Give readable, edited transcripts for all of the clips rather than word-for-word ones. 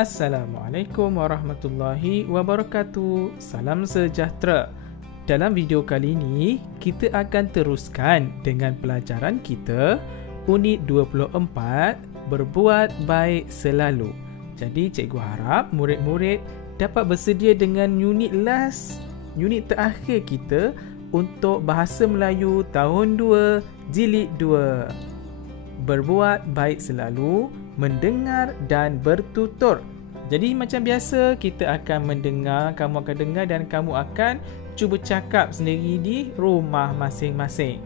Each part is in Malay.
Assalamualaikum warahmatullahi wabarakatuh. Salam sejahtera. Dalam video kali ini, kita akan teruskan dengan pelajaran kita unit 24, berbuat baik selalu. Jadi cikgu harap murid-murid dapat bersedia dengan unit terakhir kita untuk Bahasa Melayu tahun 2, jilid 2. Berbuat baik selalu, mendengar dan bertutur. Jadi macam biasa, kita akan mendengar, kamu akan dengar dan kamu akan cuba cakap sendiri di rumah masing-masing.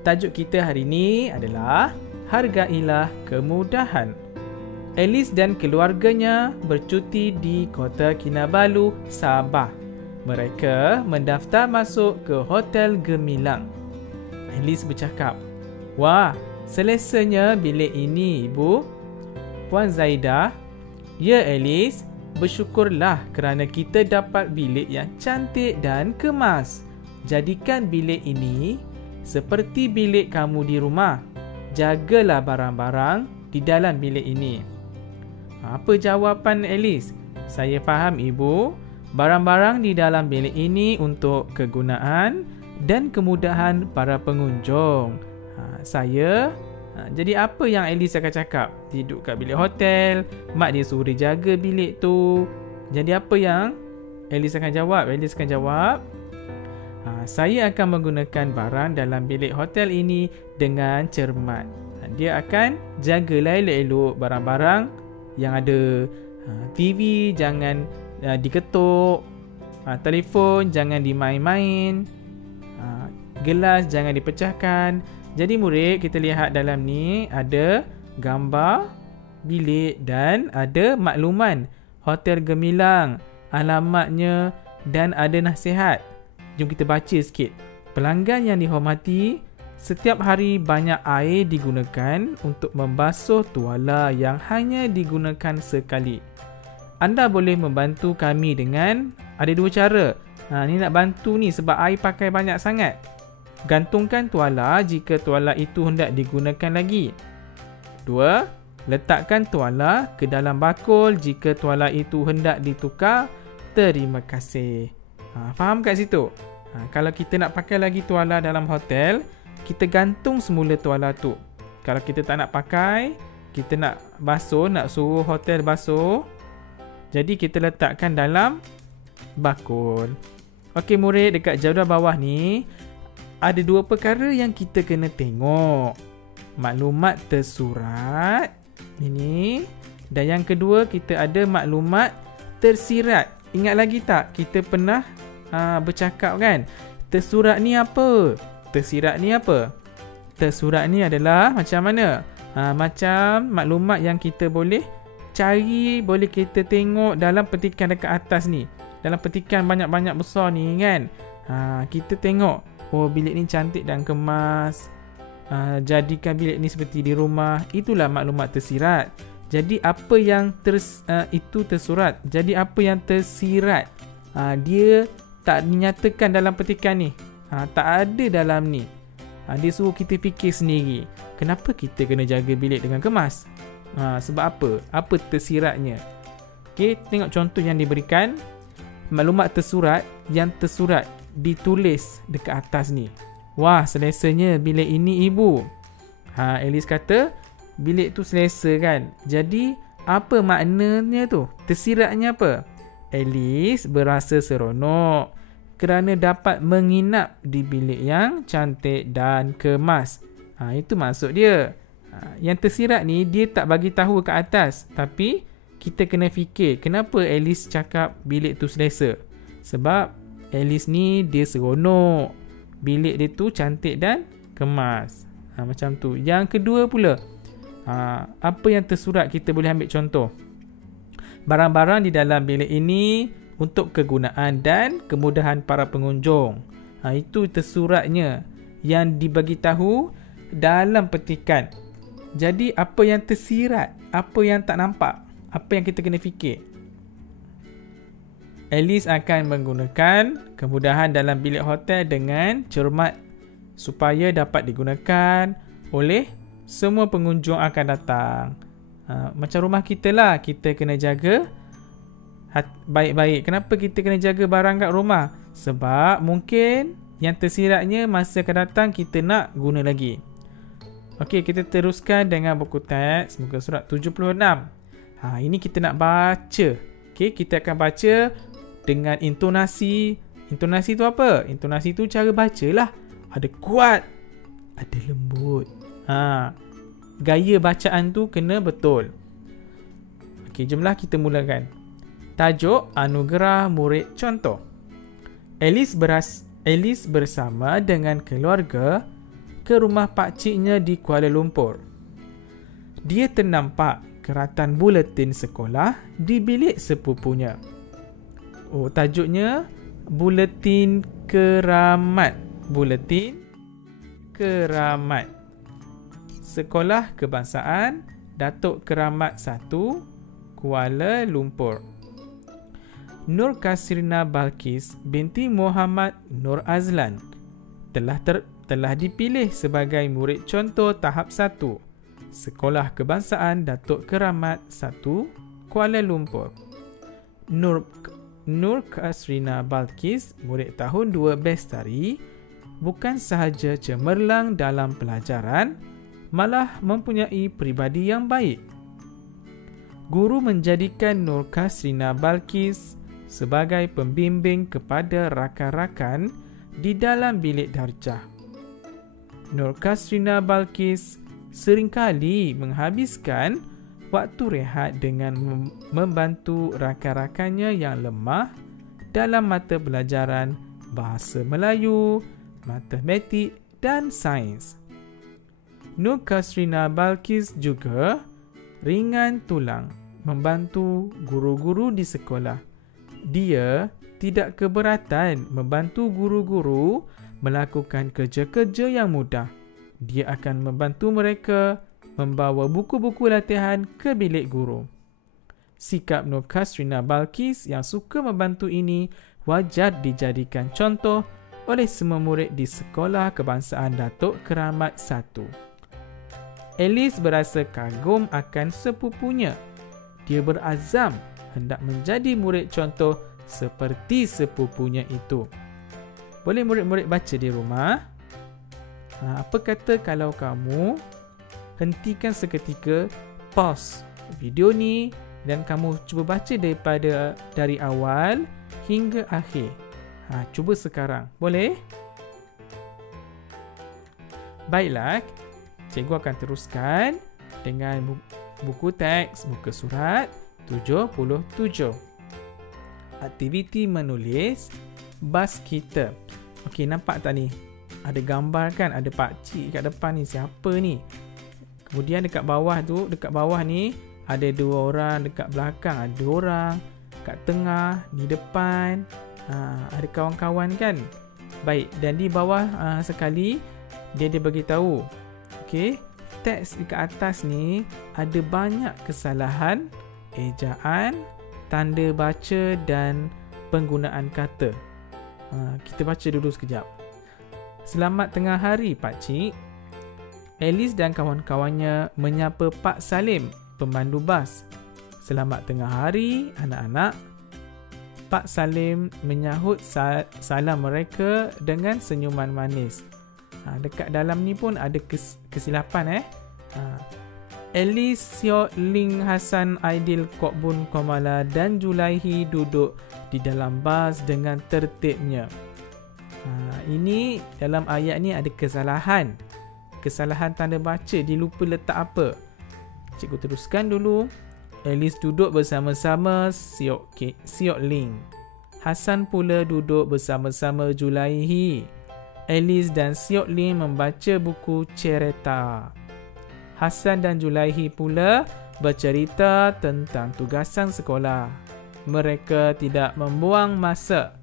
Tajuk kita hari ini adalah Hargailah Kemudahan. Alice dan keluarganya bercuti di Kota Kinabalu, Sabah. Mereka mendaftar masuk ke Hotel Gemilang. Alice bercakap, "Wah, selesanya bilik ini, Ibu." Puan Zaidah, "Ya Alice, bersyukurlah kerana kita dapat bilik yang cantik dan kemas. Jadikan bilik ini seperti bilik kamu di rumah. Jagalah barang-barang di dalam bilik ini." Apa jawapan Alice? "Saya faham Ibu. Barang-barang di dalam bilik ini untuk kegunaan dan kemudahan para pengunjung." Jadi apa yang Alice akan cakap? Tidur kat bilik hotel, mak dia suruh dia jaga bilik tu. Jadi apa yang Alice akan jawab? Alice akan jawab, "Saya akan menggunakan barang dalam bilik hotel ini dengan cermat." Dia akan jagalah elok-elok barang-barang yang ada. TV jangan diketuk, telefon jangan dimain-main, gelas jangan dipecahkan. Jadi murid, kita lihat dalam ni ada gambar bilik dan ada makluman Hotel Gemilang, alamatnya dan ada nasihat. Jom kita baca sikit. "Pelanggan yang dihormati, setiap hari banyak air digunakan untuk membasuh tuala yang hanya digunakan sekali. Anda boleh membantu kami dengan ada dua cara. Ni nak bantu ni sebab air pakai banyak sangat. Gantungkan tuala jika tuala itu hendak digunakan lagi. 2. Letakkan tuala ke dalam bakul jika tuala itu hendak ditukar. Terima kasih." Faham kat situ? Kalau kita nak pakai lagi tuala dalam hotel, kita gantung semula tuala tu. Kalau kita tak nak pakai, kita nak basuh, nak suruh hotel basuh, jadi kita letakkan dalam bakul. Okey murid, dekat jadual bawah ni ada dua perkara yang kita kena tengok. Maklumat tersurat ini, dan yang kedua kita ada maklumat tersirat. Ingat lagi tak kita pernah bercakap kan? Tersurat ni apa? Tersirat ni apa? Tersurat ni adalah macam mana? Macam maklumat yang kita boleh cari, boleh kita tengok dalam petikan dekat atas ni. Dalam petikan banyak-banyak besar ni kan. Kita tengok, oh bilik ni cantik dan kemas. Jadikan bilik ni seperti di rumah. Itulah maklumat tersirat. Jadi apa yang itu tersurat. Jadi apa yang tersirat, dia tak dinyatakan dalam petikan ni. Tak ada dalam ni. Dia suruh kita fikir sendiri. Kenapa kita kena jaga bilik dengan kemas? Sebab apa? Apa tersiratnya? Okay, tengok contoh yang diberikan. Maklumat tersurat, yang tersurat ditulis dekat atas ni. "Wah, selesanya bilik ini Ibu." Alice kata bilik tu selesa kan. Jadi apa maknanya tu? Tersiratnya apa? Alice berasa seronok kerana dapat menginap di bilik yang cantik dan kemas. Itu maksud dia. Yang tersirat ni dia tak bagi tahu kat atas, tapi kita kena fikir kenapa Alice cakap bilik tu selesa. Sebab Alice ni dia seronok, bilik dia tu cantik dan kemas. Macam tu. Yang kedua pula, apa yang tersurat kita boleh ambil contoh. Barang-barang di dalam bilik ini untuk kegunaan dan kemudahan para pengunjung. Itu tersuratnya yang dibagi tahu dalam petikan. Jadi apa yang tersirat, apa yang tak nampak, apa yang kita kena fikir. Alice akan menggunakan kemudahan dalam bilik hotel dengan cermat supaya dapat digunakan oleh semua pengunjung akan datang. Macam rumah kita lah, kita kena jaga baik-baik. Kenapa kita kena jaga barang kat rumah? Sebab mungkin yang tersiratnya masa akan datang kita nak guna lagi. Okey, kita teruskan dengan buku teks muka surat 76. Ini kita nak baca. Okey, kita akan baca dengan intonasi. Intonasi tu apa? Intonasi tu cara baca lah. Ada kuat, ada lembut. Gaya bacaan tu kena betul. Okey, jomlah kita mulakan. Tajuk Anugerah Murid Contoh. Alice bersama dengan keluarga ke rumah pakciknya di Kuala Lumpur. Dia ternampak keratan buletin sekolah di bilik sepupunya. Tajuknya Buletin Keramat. Buletin Keramat. Sekolah Kebangsaan Datuk Keramat 1, Kuala Lumpur. Nur Kasrina Balkis binti Muhammad Nur Azlan telah dipilih sebagai murid contoh tahap 1 Sekolah Kebangsaan Datuk Keramat 1 Kuala Lumpur. Nur Kasrina Balkis, murid tahun 2 Bestari, bukan sahaja cemerlang dalam pelajaran, malah mempunyai pribadi yang baik. Guru menjadikan Nur Kasrina Balkis sebagai pembimbing kepada rakan-rakan di dalam bilik darjah. Nur Kasrina Balkis seringkali menghabiskan waktu rehat dengan membantu rakan-rakannya yang lemah dalam mata pelajaran Bahasa Melayu, Matematik dan Sains. Nur Kasrina Balkis juga ringan tulang membantu guru-guru di sekolah. Dia tidak keberatan membantu guru-guru melakukan kerja-kerja yang mudah. Dia akan membantu mereka membawa buku-buku latihan ke bilik guru. Sikap Nur Kasrina Balkis yang suka membantu ini wajar dijadikan contoh oleh semua murid di Sekolah Kebangsaan Datuk Keramat 1. Alice berasa kagum akan sepupunya. Dia berazam hendak menjadi murid contoh seperti sepupunya itu. Boleh murid-murid baca di rumah. Apa kata kalau kamu hentikan seketika, pause video ni dan kamu cuba baca dari awal hingga akhir. Cuba sekarang. Boleh? Baiklah, cikgu akan teruskan dengan buku teks muka surat 77. Aktiviti menulis bas kita. Okey, nampak tak ni? Ada gambar kan? Ada pakcik kat depan ni. Siapa ni? Kemudian dekat bawah ni ada 2 orang, dekat belakang ada 2 orang, kat tengah, di depan ada kawan-kawan kan? Baik, dan di bawah sekali dia bagi tahu. Okey, teks dekat atas ni ada banyak kesalahan ejaan, tanda baca dan penggunaan kata. Kita baca dulu sekejap. Selamat tengah hari, pakcik. Alice dan kawan-kawannya menyapa Pak Salim, pemandu bas. Selamat tengah hari, anak-anak. Pak Salim menyahut salam mereka dengan senyuman manis. Dekat dalam ni pun ada kesilapan. Alice, Siok Ling, Hasan, Aidil, Kokbun, Komala dan Julaihi duduk di dalam bas dengan tertibnya. Ini dalam ayat ni ada kesalahan. Kesalahan tanda baca, dia lupa letak apa. Cikgu teruskan dulu. Alice duduk bersama-sama Siok Ling. Hasan pula duduk bersama-sama Julaihi. Alice dan Siok Ling membaca buku cerita. Hasan dan Julaihi pula bercerita tentang tugasan sekolah. Mereka tidak membuang masa.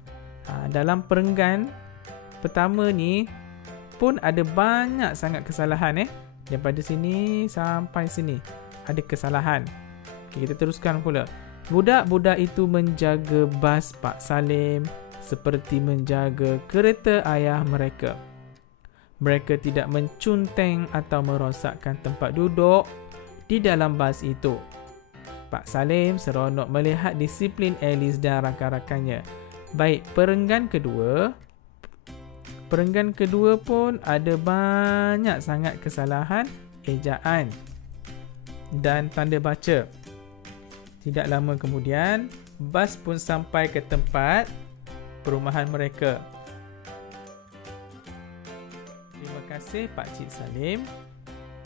Dalam perenggan pertama ni pun ada banyak sangat kesalahan. Daripada sini sampai sini ada kesalahan. Okay, kita teruskan pula. Budak-budak itu menjaga bas Pak Salim seperti menjaga kereta ayah mereka. Mereka tidak mencunteng atau merosakkan tempat duduk di dalam bas itu. Pak Salim seronok melihat disiplin Alice dan rakan-rakannya. Baik, perenggan kedua pun ada banyak sangat kesalahan ejaan dan tanda baca. Tidak lama kemudian, bas pun sampai ke tempat perumahan mereka. Terima kasih Pak Cik Salim,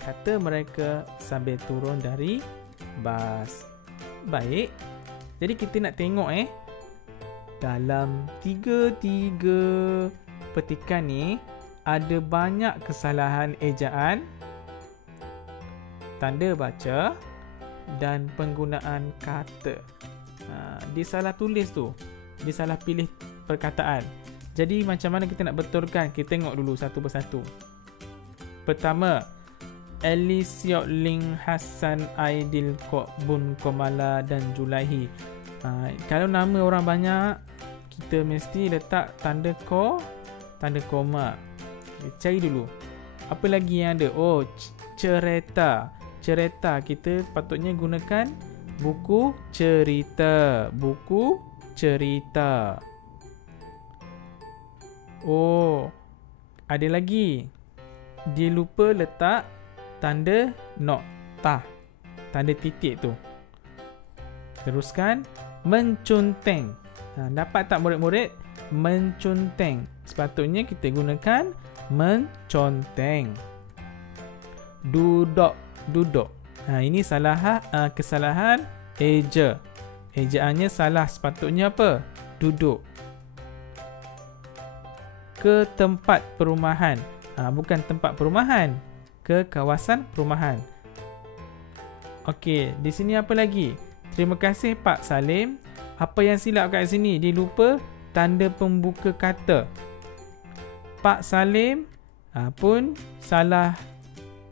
kata mereka sambil turun dari bas. Baik, jadi kita nak tengok dalam tiga petikan ni ada banyak kesalahan ejaan, tanda baca dan penggunaan kata. Dia salah tulis tu, dia salah pilih perkataan. Jadi macam mana kita nak betulkan? Kita tengok dulu satu persatu. Pertama, Alice, Siok Ling, Hassan, Aidil, Kok Bun, Komala dan Julaihi. Kalau nama orang banyak, kita mesti letak tanda ko, tanda koma. Cari dulu. Apa lagi yang ada? Oh, cerita. Cerita, kita patutnya gunakan buku cerita. Buku cerita. Oh, ada lagi. Dia lupa letak tanda noktah, tanda titik tu. Teruskan, mencunteng. Dapat tak murid-murid? Mencunteng. Sepatutnya kita gunakan menconteng. Duduk. Ini kesalahan eja. Ejaannya salah. Sepatutnya apa? Duduk. Ke tempat perumahan. Bukan tempat perumahan. Ke kawasan perumahan. Okey, di sini apa lagi? Terima kasih Pak Salim. Apa yang silap kat sini? Dia lupa tanda pembuka kata. Pak Salim pun salah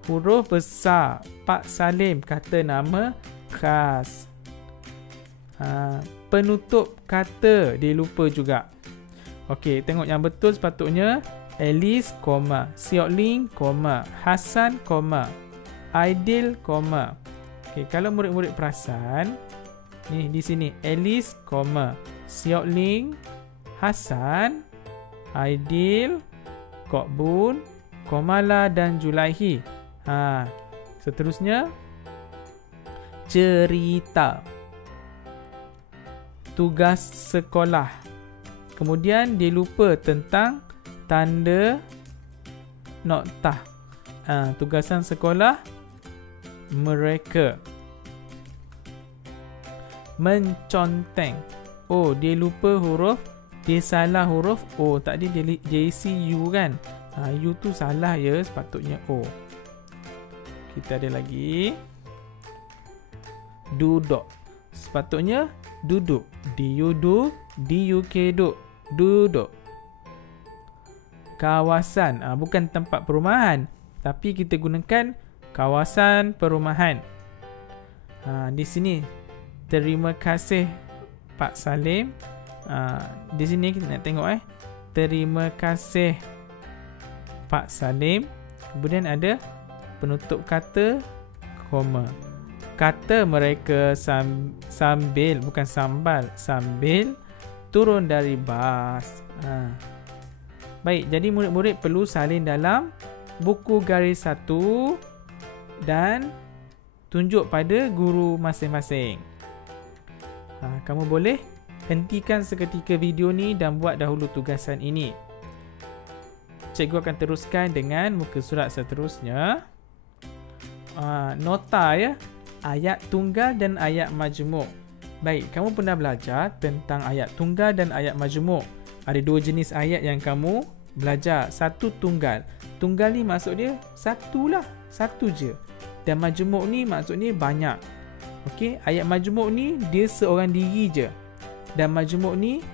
huruf besar. Pak Salim kata nama khas. Penutup kata dia lupa juga. Okey, tengok yang betul sepatutnya Alice, Siok Ling, Hassan, Aidil, Okey, kalau murid-murid perasan, ni di sini Alice, Siok Ling, Hassan, Aidil, Kok Bun, Komala dan Julaihi. Seterusnya cerita. Tugas sekolah. Kemudian dia lupa tentang tanda noktah. Tugasan sekolah mereka. Menconteng. Oh, dia lupa huruf. Dia salah huruf O. Tadi dia isi U kan. U tu salah ya. Sepatutnya O. Kita ada lagi. Duduk. Sepatutnya duduk. D-U-D-U, D-U-K-D-U. Duduk. Kawasan. Bukan tempat perumahan. Tapi kita gunakan kawasan perumahan. Di sini. Terima kasih Pak Salim. Di sini kita nak tengok terima kasih Pak Salim. Kemudian ada penutup kata koma. Kata mereka sambil, bukan sambal, sambil turun dari bas. Baik, jadi murid-murid perlu salin dalam buku garis 1 dan tunjuk pada guru masing-masing. Kamu boleh hentikan seketika video ni dan buat dahulu tugasan ini. Cikgu akan teruskan dengan muka surat seterusnya. Nota ya. Ayat tunggal dan ayat majmuk. Baik, kamu pernah belajar tentang ayat tunggal dan ayat majmuk. Ada dua jenis ayat yang kamu belajar. Satu tunggal. Tunggal ni maksud dia satu lah. Satu je. Dan majmuk ni maksudnya banyak. Okey, ayat majmuk ni dia seorang diri je. Dan majmuk ni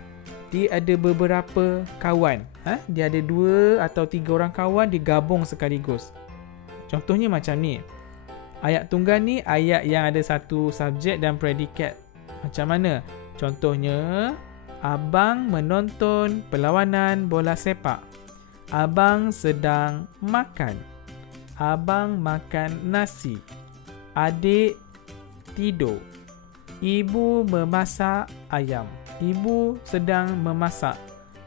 dia ada beberapa kawan. Dia ada 2 atau 3 orang kawan digabung sekaligus. Contohnya macam ni. Ayat tunggal ni ayat yang ada satu subjek dan predikat. Macam mana? Contohnya, abang menonton perlawanan bola sepak. Abang sedang makan. Abang makan nasi. Adik tidur. Ibu memasak ayam. Ibu sedang memasak.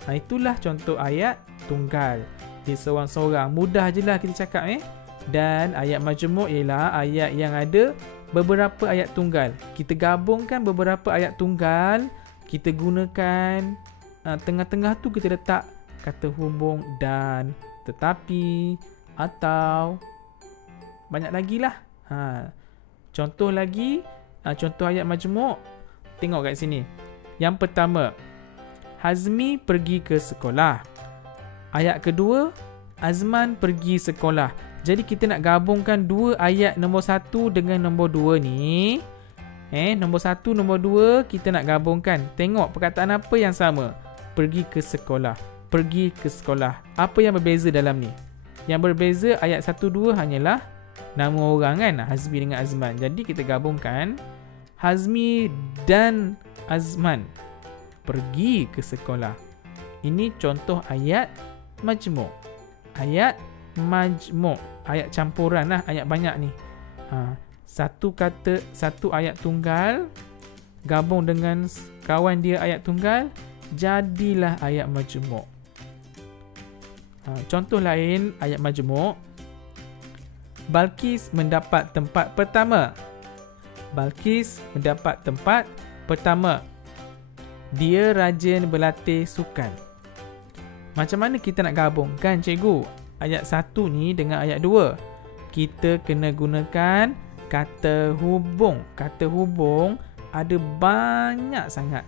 Itulah contoh ayat tunggal. Dia seorang-seorang. Mudah je lah kita cakap Dan ayat majmuk ialah ayat yang ada beberapa ayat tunggal. Kita gabungkan beberapa ayat tunggal. Kita gunakan tengah-tengah tu kita letak kata hubung dan, tetapi, atau, banyak lagi lah. Contoh lagi, contoh ayat majmuk. Tengok kat sini. Yang pertama, Hazmi pergi ke sekolah. Ayat kedua, Azman pergi sekolah. Jadi kita nak gabungkan dua ayat nombor 1 dengan nombor 2 ni. Nombor 1, nombor 2 kita nak gabungkan. Tengok perkataan apa yang sama. Pergi ke sekolah. Pergi ke sekolah. Apa yang berbeza dalam ni? Yang berbeza ayat 1, 2 hanyalah nama orang kan. Hazmi dengan Azman. Jadi kita gabungkan. Hazmi dan Azman pergi ke sekolah. Ini contoh ayat majmuk. Ayat majmuk. Ayat campuran lah. Ayat banyak ni. Satu kata, satu ayat tunggal gabung dengan kawan dia ayat tunggal, jadilah ayat majmuk. Contoh lain ayat majmuk. Balqis mendapat tempat pertama. Balqis mendapat tempat pertama. Dia rajin berlatih sukan. Macam mana kita nak gabungkan, cikgu? Ayat 1 ni dengan ayat 2. Kita kena gunakan kata hubung. Kata hubung ada banyak sangat.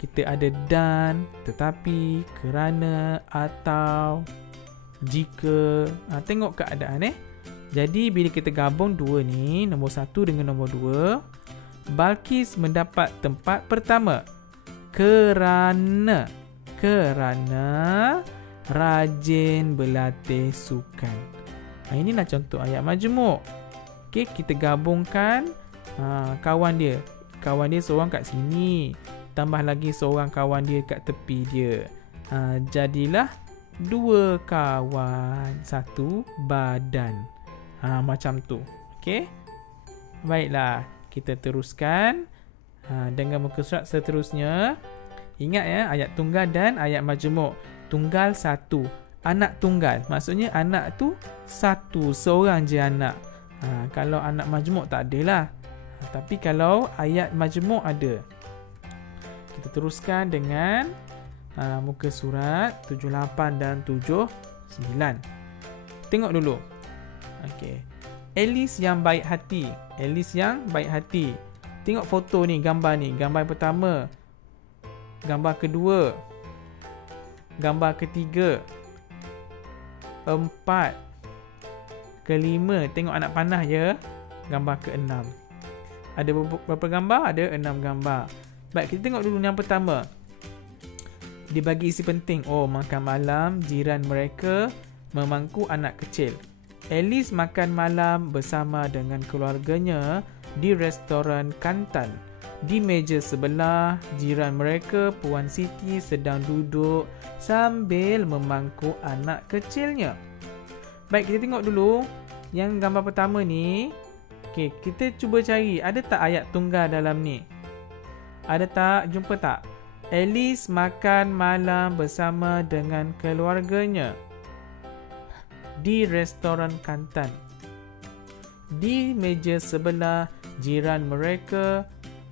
Kita ada dan, tetapi, kerana, atau, jika. Tengok keadaan Jadi bila kita gabung dua ni, nombor 1 dengan nombor 2, Balqis mendapat tempat pertama kerana rajin berlatih sukan. Inilah contoh ayat majmuk. Okey, kita gabungkan kawan dia. Kawan dia seorang kat sini, tambah lagi seorang kawan dia kat tepi dia. Jadilah 2 kawan, 1 badan. Macam tu. Okey. Baiklah, kita teruskan dengan muka surat seterusnya. Ingat ayat tunggal dan ayat majmuk. Tunggal 1, anak tunggal. Maksudnya anak tu satu, seorang je anak. Kalau anak majmuk tak adalah. Tapi kalau ayat majmuk ada. Kita teruskan dengan muka surat 78 dan 79. Tengok dulu. Okey. Alice yang baik hati. Alice yang baik hati. Tengok foto ni, gambar ni. Gambar pertama. Gambar kedua. Gambar ketiga. 4. Kelima. Tengok anak panah je. Gambar ke-6. Ada berapa gambar? Ada 6 gambar. Baik, kita tengok dulu yang pertama. Dia bagi isi penting. Makan malam jiran mereka memangku anak kecil. Alice makan malam bersama dengan keluarganya di restoran Kantan. Di meja sebelah, jiran mereka, Puan Siti, sedang duduk sambil memangku anak kecilnya. Baik, kita tengok dulu yang gambar pertama ni. Okey, kita cuba cari, ada tak ayat tunggal dalam ni? Ada tak? Jumpa tak? Alice makan malam bersama dengan keluarganya di restoran Kantan. Di meja sebelah, jiran mereka,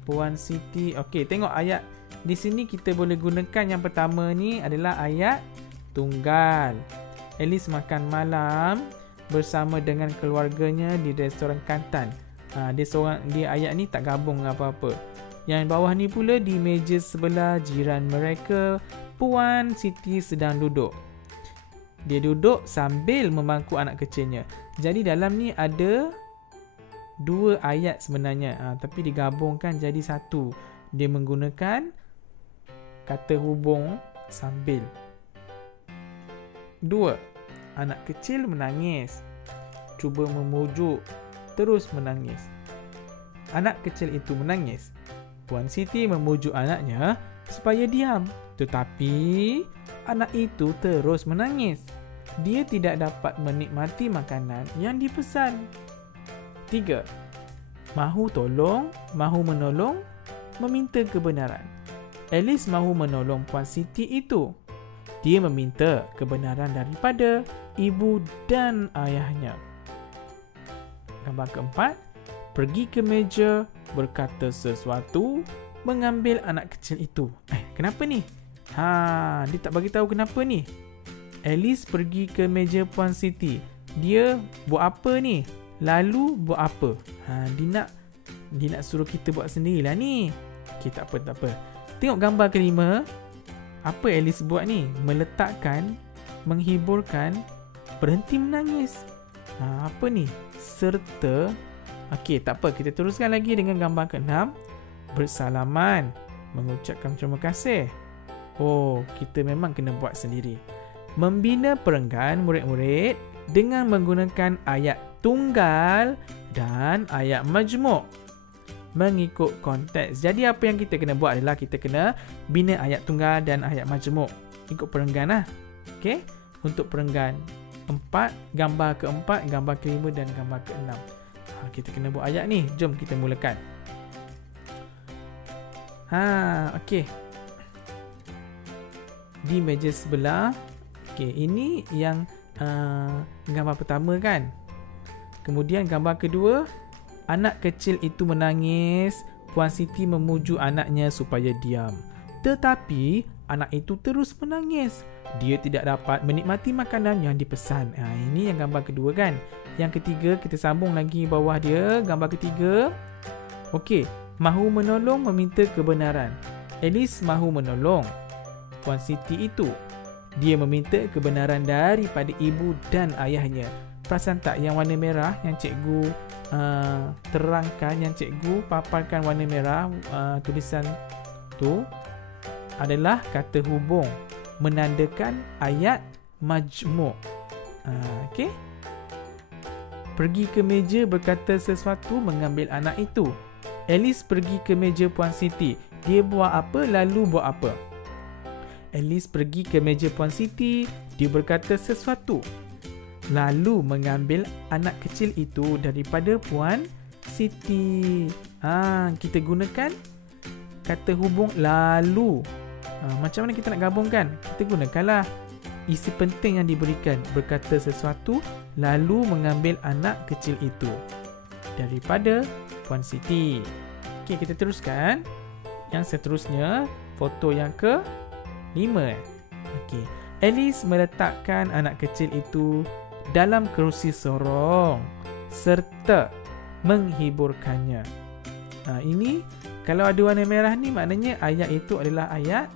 Puan Siti. Okey, tengok ayat di sini kita boleh gunakan yang pertama ni adalah ayat tunggal. Alice makan malam bersama dengan keluarganya di restoran Kantan. Dia ayat ni tak gabung apa-apa. Yang bawah ni pula, di meja sebelah jiran mereka, Puan Siti sedang duduk. Dia duduk sambil memangku anak kecilnya. Jadi dalam ni ada 2 ayat sebenarnya, tapi digabungkan jadi 1. Dia menggunakan kata hubung sambil. 2. Anak kecil menangis. Cuba memujuk, terus menangis. Anak kecil itu menangis. Puan Siti memujuk anaknya supaya diam. Tetapi anak itu terus menangis. dia tidak dapat menikmati makanan yang dipesan. 3. Mahu menolong, meminta kebenaran. Alice mahu menolong Puan Siti itu. Dia meminta kebenaran daripada ibu dan ayahnya. Gambar keempat, pergi ke meja, berkata sesuatu, mengambil anak kecil itu. Kenapa ni? Dia tak bagi tahu kenapa ni. Alice pergi ke meja Puan Siti. Dia buat apa ni? Lalu buat apa? Dia nak suruh kita buat sendirilah ni. Okay, tak apa. Tengok gambar kelima. Apa Alice buat ni? Meletakkan, menghiburkan, berhenti menangis. Apa ni? Serta. Okey, tak apa. Kita teruskan lagi dengan gambar ke-6. Bersalaman, mengucapkan terima kasih. Kita memang kena buat sendiri. Membina perenggan murid-murid dengan menggunakan ayat tunggal dan ayat majmuk mengikut konteks. Jadi apa yang kita kena buat adalah kita kena bina ayat tunggal dan ayat majmuk ikut perenggan lah. Okey, untuk perenggan 4, gambar ke-4, gambar ke-5 dan gambar ke-6. Kita kena buat ayat ni. Jom kita mulakan. Okey. Di meja sebelah. Okey, ini yang gambar pertama kan. Kemudian gambar kedua, anak kecil itu menangis. Puan Siti memuju anaknya supaya diam. Tetapi anak itu terus menangis. Dia tidak dapat menikmati makanan yang dipesan. Ini yang gambar kedua kan. Yang ketiga, kita sambung lagi bawah dia. Gambar ketiga. Okey, mahu menolong, meminta kebenaran. Alice mahu menolong Puan Siti itu. Dia meminta kebenaran daripada ibu dan ayahnya. Perasan tak yang warna merah yang cikgu terangkan, yang cikgu paparkan warna merah, tulisan tu adalah kata hubung menandakan ayat majmuk. Okey. Pergi ke meja, berkata sesuatu, mengambil anak itu. Alice pergi ke meja Puan Siti. Dia buat apa, lalu buat apa? Alice pergi ke meja Puan Siti. Dia berkata sesuatu, lalu mengambil anak kecil itu daripada Puan Siti. Kita gunakan kata hubung lalu. Macam mana kita nak gabungkan? Kita gunakanlah isi penting yang diberikan. Berkata sesuatu, lalu mengambil anak kecil itu daripada Puan Siti. Okey, kita teruskan. Yang seterusnya, foto yang ke-5. Okey. Alice meletakkan anak kecil itu dalam kerusi sorong serta menghiburkannya. Ini kalau ada warna merah ni maknanya ayat itu adalah ayat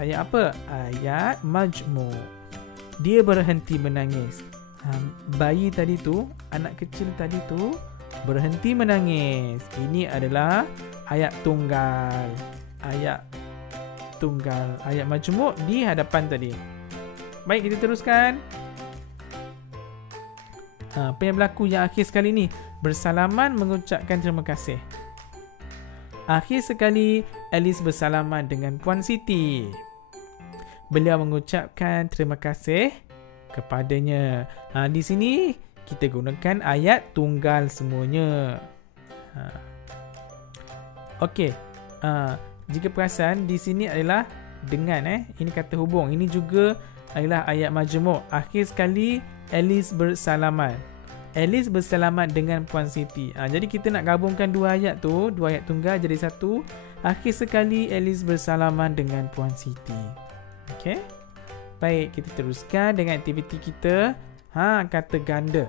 apa? Ayat majmuk. Dia berhenti menangis. Bayi tadi tu, anak kecil tadi tu berhenti menangis. Ini adalah ayat tunggal. Ayat majmuk di hadapan tadi. Baik, kita teruskan. Apa yang berlaku yang akhir sekali ni? Bersalaman, mengucapkan terima kasih. Akhir sekali, Alice bersalaman dengan Puan Siti. Beliau mengucapkan terima kasih kepadanya. Di sini kita gunakan ayat tunggal semuanya. Okey. Jika perasan, di sini adalah dengan ini kata hubung. Ini juga adalah ayat majmuk. Akhir sekali Alice bersalaman. Alice bersalaman dengan Puan Siti. Jadi kita nak gabungkan dua ayat tu, dua ayat tunggal jadi satu. Akhir sekali Alice bersalaman dengan Puan Siti. Okey. Baik, kita teruskan dengan aktiviti kita. Kata ganda.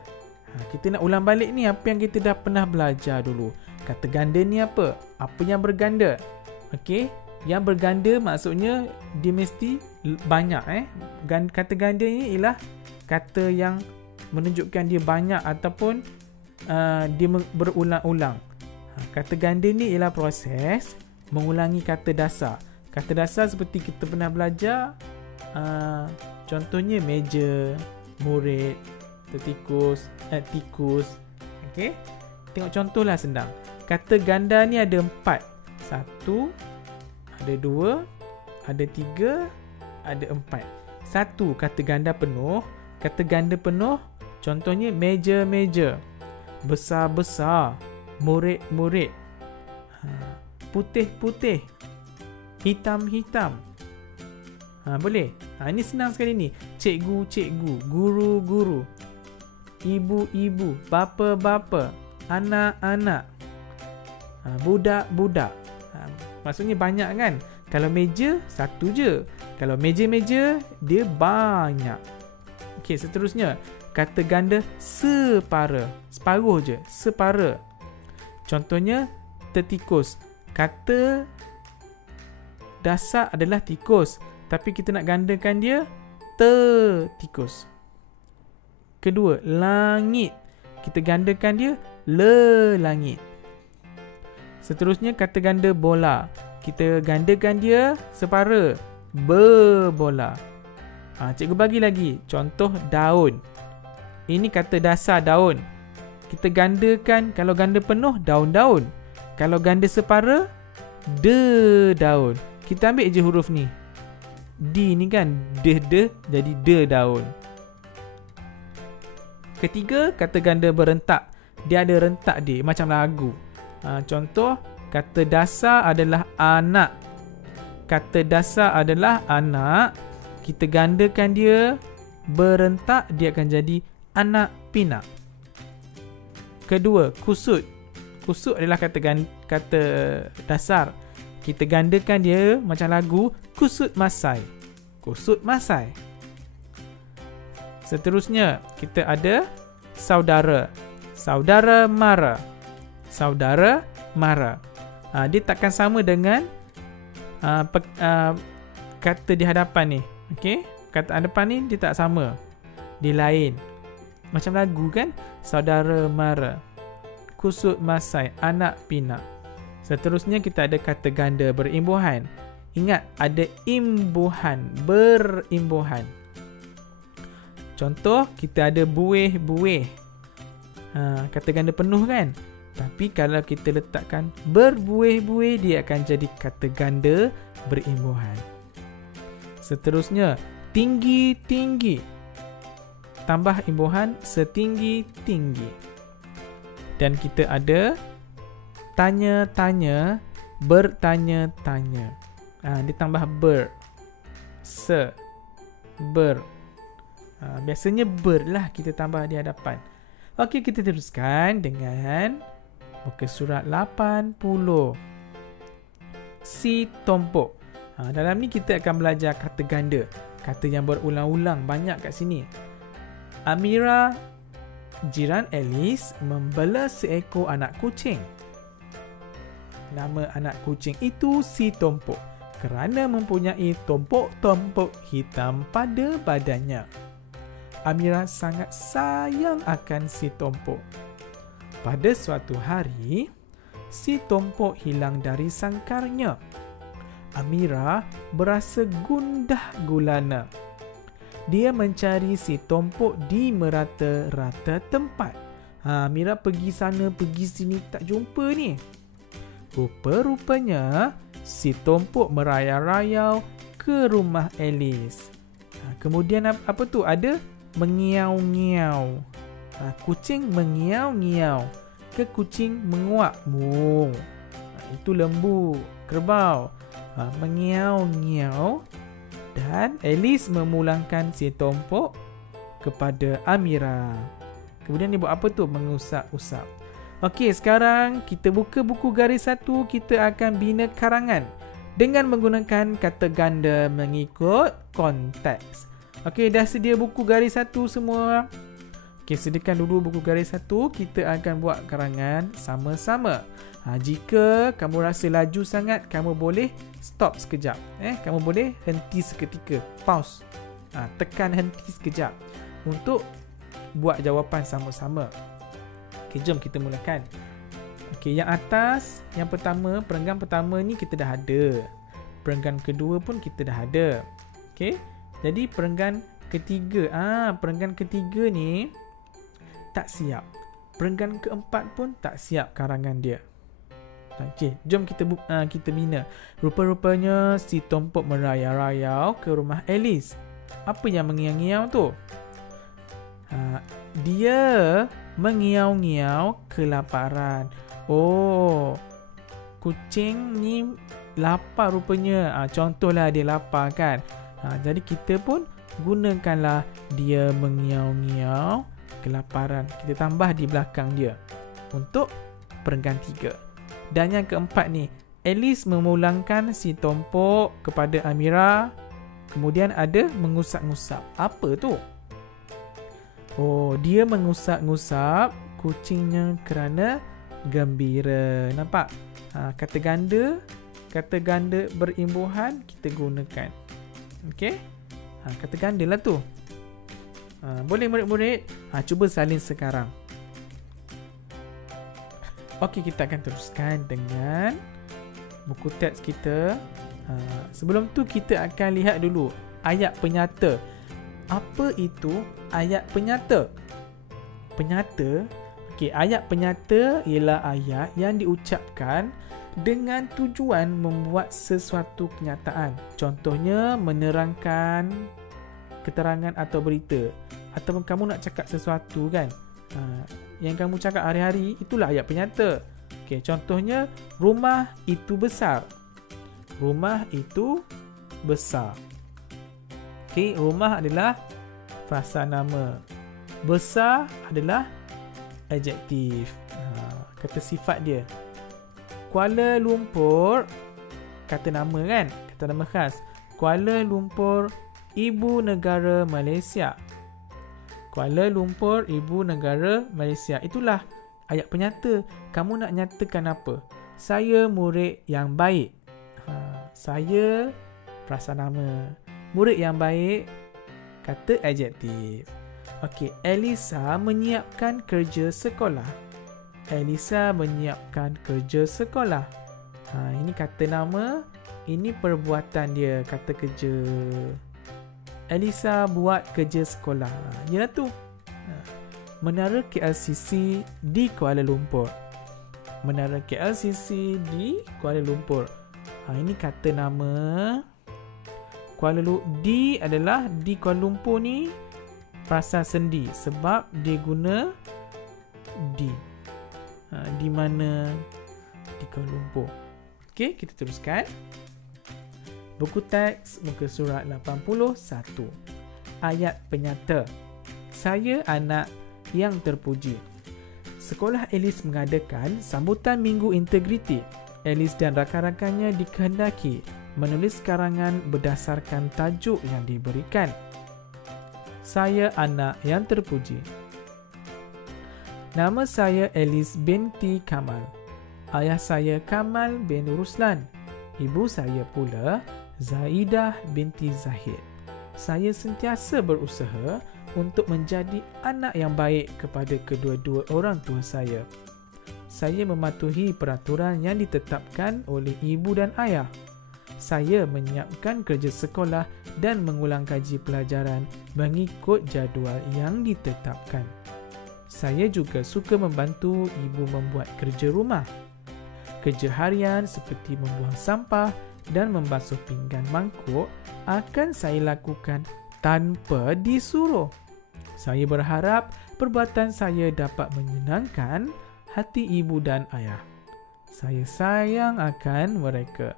Kita nak ulang balik ni apa yang kita dah pernah belajar dulu. Kata ganda ni apa? Apa yang berganda? Okey, yang berganda maksudnya dia mesti banyak. Kata ganda ni ialah kata yang menunjukkan dia banyak ataupun dia berulang-ulang. Kata ganda ni ialah proses mengulangi kata dasar. Kata dasar seperti kita pernah belajar, contohnya meja, murid, tikus. Okey, tengok contohlah senang. Kata ganda ni ada 4. 1, ada 2, ada 3, ada 4. Satu, kata ganda penuh. Kata ganda penuh, contohnya meja-meja, besar-besar, murid-murid, putih-putih, hitam-hitam. Boleh? Ini senang sekali ni. Cikgu-cikgu, guru-guru, ibu-ibu, bapa-bapa, anak-anak, budak-budak. Maksudnya banyak kan? Kalau meja, satu je. Kalau meja-meja, dia banyak. Okey, seterusnya. Kata ganda separa. Separuh je. Separa. Contohnya, tertikus. Kata dasar adalah tikus. Tapi kita nak gandakan dia, tertikus. Kedua, langit. Kita gandakan dia, lelangit. Seterusnya, kata ganda bola. Kita gandakan dia, separa. Berbola. Cikgu bagi lagi. Contoh daun. Ini kata dasar daun. Kita gandakan, kalau ganda penuh, daun-daun. Kalau ganda separa, daun. Kita ambil je huruf ni. D ni kan, de, jadi daun. Ketiga, kata ganda berentak. Dia ada rentak dia, macam lagu. Contoh, kata dasar adalah anak. Kata dasar adalah anak. Kita gandakan dia, berentak, dia akan jadi anak pinak. Kedua, kusut. Kusut adalah kata dasar. Kita gandakan dia macam lagu, kusut masai. Kusut masai. Seterusnya, kita ada saudara. Saudara mara. Saudara mara. Dia takkan sama dengan kata di hadapan ni. Okey, kata hadapan ni dia tak sama. Dia lain. Macam lagu kan? Saudara mara, kusut masai, anak pinak. Seterusnya kita ada kata ganda berimbuhan. Ingat, ada imbuhan, berimbuhan. Contoh, kita ada buih-buih. Kata ganda penuh kan? Tapi kalau kita letakkan berbuih-buih, dia akan jadi kata ganda berimbuhan. Seterusnya, tinggi-tinggi. Tambah imbuhan, setinggi-tinggi. Dan kita ada tanya-tanya, bertanya-tanya. Ditambah ber, se, ber. Biasanya ber lah kita tambah di hadapan. Okey, kita teruskan dengan muka surat 80. Si tompok. Dalam ni kita akan belajar kata ganda. Kata yang berulang-ulang banyak kat sini. Amira, jiran Alice, membela seekor anak kucing. Nama anak kucing itu si tompok kerana mempunyai tompok-tompok hitam pada badannya. Amira sangat sayang akan si tompok. Pada suatu hari, si tompok hilang dari sangkarnya. Amira berasa gundah gulana. Dia mencari si tompok di merata-rata tempat. Amira pergi sana, pergi sini, tak jumpa ni. Rupa-rupanya, si tompok merayau-rayau ke rumah Alice. Kemudian apa tu? Ada mengiau-ngiau. Kucing mengiau-ngiau. Ke kucing menguak. Itu lembu, kerbau. Mengiau-ngiau. Dan Alice memulangkan si tompok kepada Amira. Kemudian dia buat apa tu? Mengusap-usap. Okey, sekarang kita buka buku garis 1. Kita akan bina karangan dengan menggunakan kata ganda mengikut konteks. Okey, dah sedia buku garis 1 semua? Okey, sediakan dulu buku garis 1. Kita akan buat karangan sama-sama. Jika kamu rasa laju sangat, kamu boleh stop sekejap. Kamu boleh henti seketika. Pause. Tekan henti sekejap untuk buat jawapan sama-sama. Okey, jom kita mulakan. Okey, yang atas, yang pertama, perenggan pertama ni kita dah ada. Perenggan kedua pun kita dah ada. Okey, jadi perenggan ketiga. Perenggan ketiga ni tak siap. Perenggan keempat pun tak siap karangan dia. Okey, jom kita bina. Rupa-rupanya si tompok merayau-rayau ke rumah Alice. Apa yang mengiau-ngiau tu? Dia mengiau-ngiau kelaparan. Oh, kucing ni lapar rupanya. Contohlah dia lapar kan. Jadi kita pun gunakanlah dia mengiau-ngiau kelaparan. Kita tambah di belakang dia untuk perenggan 3. Dan yang keempat ni, Alice memulangkan si Tompok kepada Amira. Kemudian ada mengusap-ngusap. Apa tu? Oh, dia mengusap-ngusap kucingnya kerana gembira. Nampak? Kata ganda berimbuhan kita gunakan. Okey? Kata ganda lah tu. Boleh murid-murid? Cuba salin sekarang. Okey, kita akan teruskan dengan buku teks kita. Sebelum tu kita akan lihat dulu ayat penyata. Apa itu ayat penyata? Ayat penyata ialah ayat yang diucapkan dengan tujuan membuat sesuatu kenyataan. Contohnya menerangkan keterangan atau berita. Ataupun kamu nak cakap sesuatu kan, yang kamu cakap hari-hari, itulah ayat penyata. Contohnya, rumah itu besar. Rumah itu besar. Rumah adalah frasa nama. Besar adalah adjektif, kata sifat dia. Kuala Lumpur, kata nama kan, kata nama khas. Kuala Lumpur, ibu negara Malaysia. Kuala Lumpur, ibu negara Malaysia. Itulah ayat penyata. Kamu nak nyatakan apa? Saya murid yang baik. Saya frasa nama. Murid yang baik, kata adjektif. Elisa menyiapkan kerja sekolah. Elisa menyiapkan kerja sekolah. Ini kata nama, ini perbuatan dia, kata kerja. Elisa buat kerja sekolah. Yalah tu. Menara KLCC di Kuala Lumpur. Menara KLCC di Kuala Lumpur. Ini kata nama. Di adalah di Kuala Lumpur ni frasa sendi sebab dia guna di. Di mana? Di Kuala Lumpur. Okey, kita teruskan. Buku teks muka surat 81. Ayat penyata. Saya anak yang terpuji. Sekolah Alice mengadakan sambutan Minggu Integriti. Alice dan rakan-rakannya dikehendaki menulis karangan berdasarkan tajuk yang diberikan. Saya anak yang terpuji. Nama saya Alice binti Kamal. Ayah saya Kamal bin Ruslan. Ibu saya pula Zaidah binti Zahid. Saya sentiasa berusaha untuk menjadi anak yang baik kepada kedua-dua orang tua saya. Saya mematuhi peraturan yang ditetapkan oleh ibu dan ayah. Saya menyiapkan kerja sekolah dan mengulang kaji pelajaran mengikut jadual yang ditetapkan. Saya juga suka membantu ibu membuat kerja rumah. Kerja harian seperti membuang sampah dan membasuh pinggan mangkuk akan saya lakukan tanpa disuruh. Saya berharap perbuatan saya dapat menyenangkan hati ibu dan ayah. Saya sayang akan mereka.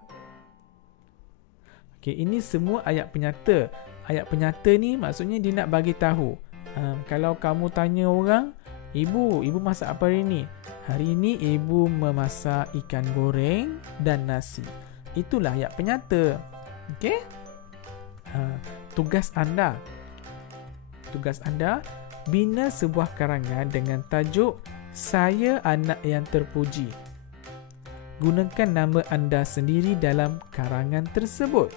Ini semua ayat penyata. Ayat penyata ni maksudnya dia nak bagi tahu. Kalau kamu tanya orang, ibu masak apa hari ni? Hari ni ibu memasak ikan goreng dan nasi. Itulah ayat penyata. Tugas anda. Bina sebuah karangan dengan tajuk Saya Anak yang Terpuji. Gunakan nama anda sendiri dalam karangan tersebut.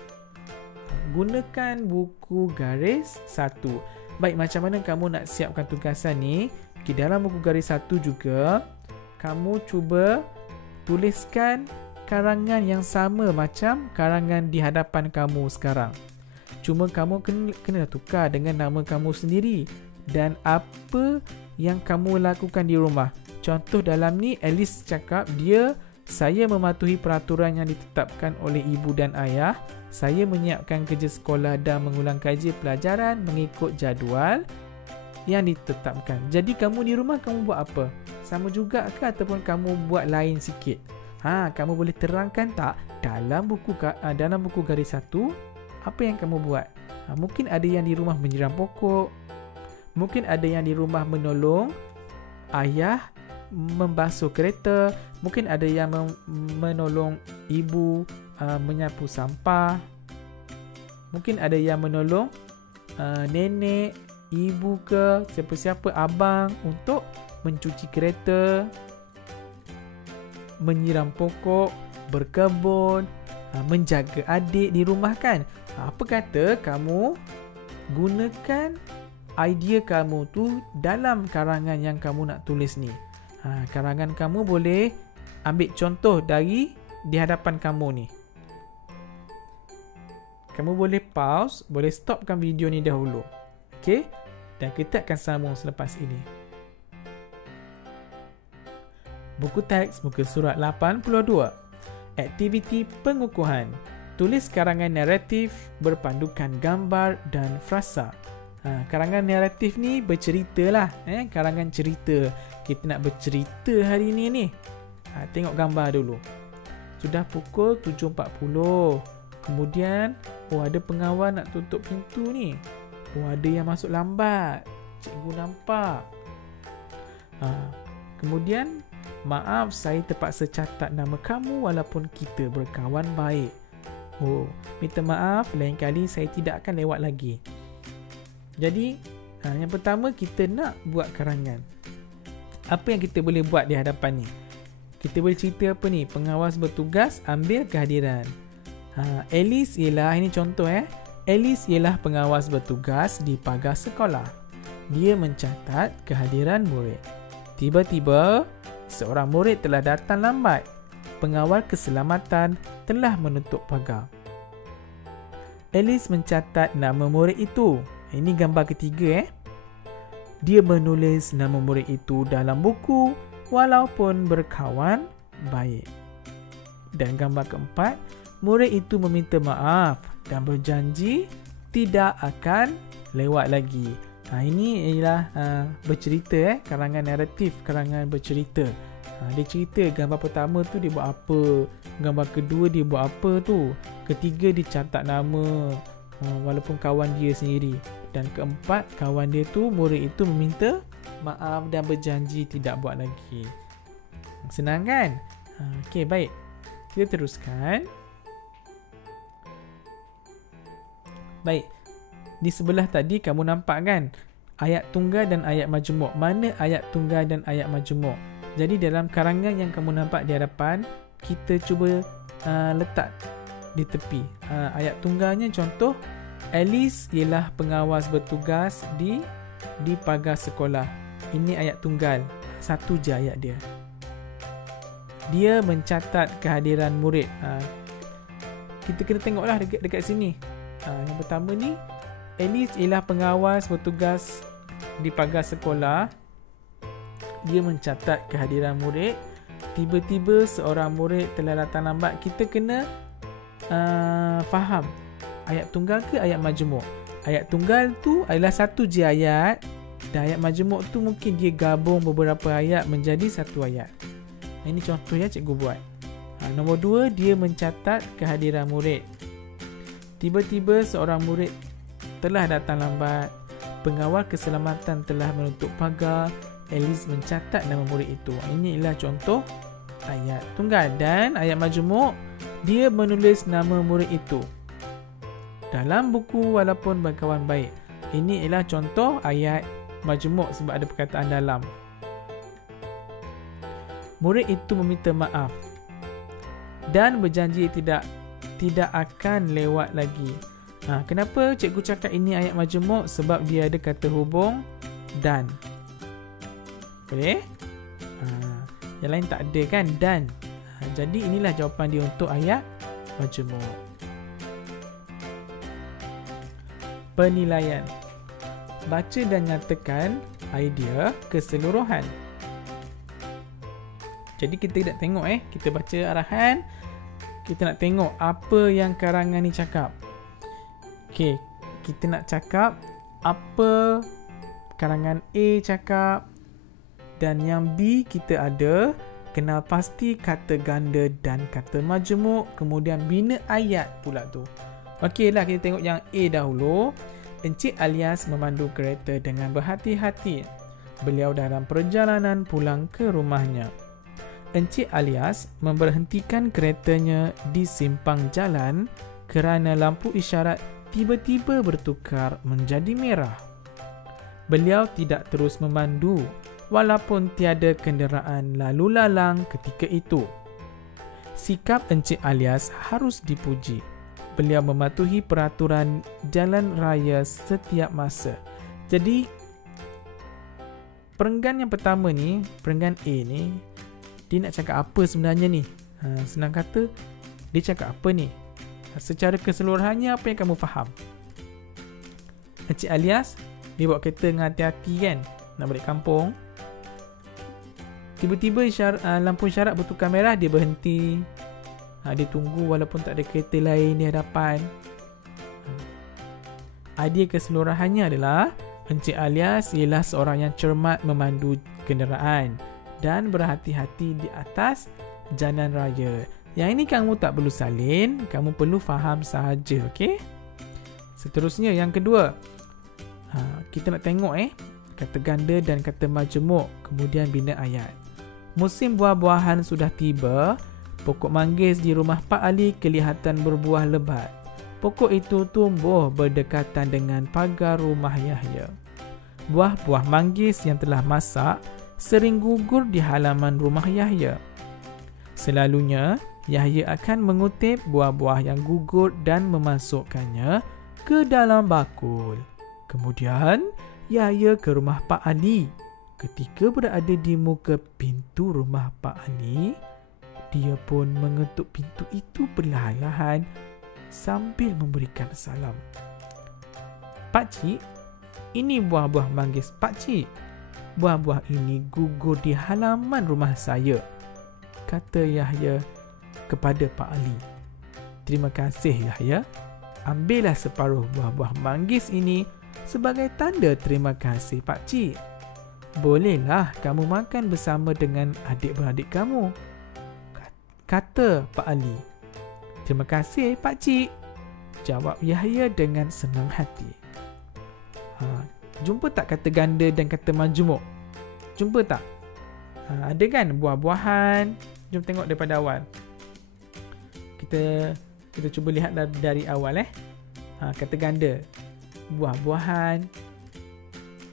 Gunakan buku garis 1. Baik, macam mana kamu nak siapkan tugasan ni? Dalam buku garis 1 juga, kamu cuba tuliskan karangan yang sama macam karangan di hadapan kamu sekarang. Cuma kamu kena tukar dengan nama kamu sendiri dan apa yang kamu lakukan di rumah. Contoh dalam ni, Alice cakap dia Saya mematuhi peraturan yang ditetapkan oleh ibu dan ayah. Saya menyiapkan kerja sekolah dan mengulang kaji pelajaran mengikut jadual yang ditetapkan. Jadi kamu di rumah kamu buat apa? Sama juga ke ataupun kamu buat lain sikit? Kamu boleh terangkan tak dalam buku garis 1 apa yang kamu buat? Mungkin ada yang di rumah menyiram pokok. Mungkin ada yang di rumah menolong ayah membasuh kereta. Mungkin ada yang menolong ibu menyapu sampah. Mungkin ada yang menolong nenek, ibu ke siapa-siapa, abang untuk mencuci kereta, menyiram pokok, berkebun, menjaga adik di rumah kan. Apa kata kamu gunakan idea kamu tu dalam karangan yang kamu nak tulis ni. Karangan kamu boleh ambil contoh dari di hadapan kamu ni. Kamu boleh pause, boleh stopkan video ni dahulu. Okey? Dan kita akan sambung selepas ini. Buku teks muka surat 82. Aktiviti pengukuhan. Tulis karangan naratif berpandukan gambar dan frasa. Karangan naratif ni bercerita lah. Karangan cerita. Kita nak bercerita hari ni. Tengok gambar dulu. Sudah pukul 7.40. Kemudian, ada pengawal nak tutup pintu ni. Ada yang masuk lambat. Cikgu nampak. Kemudian, maaf saya terpaksa catat nama kamu walaupun kita berkawan baik. Minta maaf, lain kali saya tidak akan lewat lagi. Jadi, yang pertama kita nak buat karangan. Apa yang kita boleh buat di hadapan ni? Kita boleh cerita apa ni? Pengawas bertugas ambil kehadiran. Alice ialah, ini contoh Alice ialah pengawas bertugas di pagar sekolah. Dia mencatat kehadiran murid. Tiba-tiba, seorang murid telah datang lambat. Pengawal keselamatan telah menutup pagar. Alice mencatat nama murid itu. Ini gambar ketiga. Dia menulis nama murid itu dalam buku walaupun berkawan baik. Dan gambar keempat, murid itu meminta maaf dan berjanji tidak akan lewat lagi. Ini ialah bercerita, karangan naratif, karangan bercerita. Dia cerita gambar pertama tu dia buat apa, gambar kedua dia buat apa tu, ketiga dia catat nama walaupun kawan dia sendiri, dan keempat kawan dia tu, murid itu meminta maaf dan berjanji tidak buat lagi. Senang kan? Okey, baik. Kita teruskan. Baik. Di sebelah tadi kamu nampak kan? Ayat tunggal dan ayat majmuk. Mana ayat tunggal dan ayat majmuk? Jadi dalam karangan yang kamu nampak di hadapan, kita cuba letak di tepi. Ayat tunggalnya contoh, Alice ialah pengawas bertugas di pagar sekolah. Ini ayat tunggal. Satu je ayat dia. Dia mencatat kehadiran murid. Kita kena tengoklah dekat sini. Yang pertama ni, Alice ialah pengawas bertugas di pagar sekolah. Dia mencatat kehadiran murid. Tiba-tiba seorang murid telah datang lambat. Kita kena faham ayat tunggal ke ayat majmuk. Ayat tunggal tu adalah satu je ayat, dan ayat majmuk tu mungkin dia gabung beberapa ayat menjadi satu ayat. Ini contoh yang cikgu buat. Nombor 2, dia mencatat kehadiran murid. Tiba-tiba seorang murid telah datang lambat. Pengawal keselamatan telah menutup pagar. Alice mencatat nama murid itu. Ini ialah contoh ayat tunggal. Dan ayat majmuk, dia menulis nama murid itu dalam buku walaupun berkawan baik. Ini ialah contoh ayat majmuk sebab ada perkataan dalam. Murid itu meminta maaf dan berjanji tidak akan lewat lagi. Kenapa cikgu cakap ini ayat majmuk? Sebab dia ada kata hubung dan. Boleh? Yang lain tak ada kan? Dan. Jadi inilah jawapan dia untuk ayat majmuk. Penilaian. Baca dan nyatakan idea keseluruhan. Jadi kita nak tengok kita baca arahan, kita nak tengok apa yang karangan ni cakap. Okey, kita nak cakap apa karangan A cakap, dan yang B kita ada kenal pasti kata ganda dan kata majmuk, kemudian bina ayat pula tu. Okeylah, kita tengok yang A dahulu. Encik Alias memandu kereta dengan berhati-hati. Beliau dalam perjalanan pulang ke rumahnya. Encik Alias memberhentikan keretanya di simpang jalan kerana lampu isyarat tiba-tiba bertukar menjadi merah. Beliau tidak terus memandu walaupun tiada kenderaan lalu lalang ketika itu. Sikap Encik Alias harus dipuji. Beliau mematuhi peraturan jalan raya setiap masa. Jadi, perenggan yang pertama ni, perenggan A ni, dia nak cakap apa sebenarnya ni? Senang kata, dia cakap apa ni? Secara keseluruhannya, apa yang kamu faham? Encik Alias, dia bawa kereta dengan hati-hati kan? Nak balik kampung. Tiba-tiba lampu isyarat bertukar merah, dia berhenti. Dia tunggu walaupun tak ada kereta lain di hadapan. Idea keseluruhannya adalah Encik Alias ialah seorang yang cermat memandu kenderaan dan berhati-hati di atas jalan raya. Yang ini kamu tak perlu salin, kamu perlu faham sahaja, okey? Seterusnya yang kedua. Kita nak tengok kata ganda dan kata majmuk, kemudian bina ayat. Musim buah-buahan sudah tiba. Pokok manggis di rumah Pak Ali kelihatan berbuah lebat. Pokok itu tumbuh berdekatan dengan pagar rumah Yahya. Buah-buah manggis yang telah masak sering gugur di halaman rumah Yahya. Selalunya, Yahya akan mengutip buah-buah yang gugur dan memasukkannya ke dalam bakul. Kemudian, Yahya ke rumah Pak Ali. Ketika berada di muka pintu rumah Pak Ali, dia pun mengetuk pintu itu perlahan-lahan sambil memberikan salam. Pakcik, ini buah-buah manggis Pakcik. Buah-buah ini gugur di halaman rumah saya, kata Yahya kepada Pak Ali. Terima kasih Yahya. Ambillah separuh buah-buah manggis ini sebagai tanda terima kasih Pakcik. Bolehlah kamu makan bersama dengan adik-beradik kamu, kata Pak Ali. Terima kasih Pakcik, jawab Yahya dengan senang hati. Jumpa tak kata ganda dan kata majmuk? Jumpa tak? Ada kan buah-buahan? Jom tengok daripada awal. Kita cuba lihat dari awal kata ganda, buah-buahan,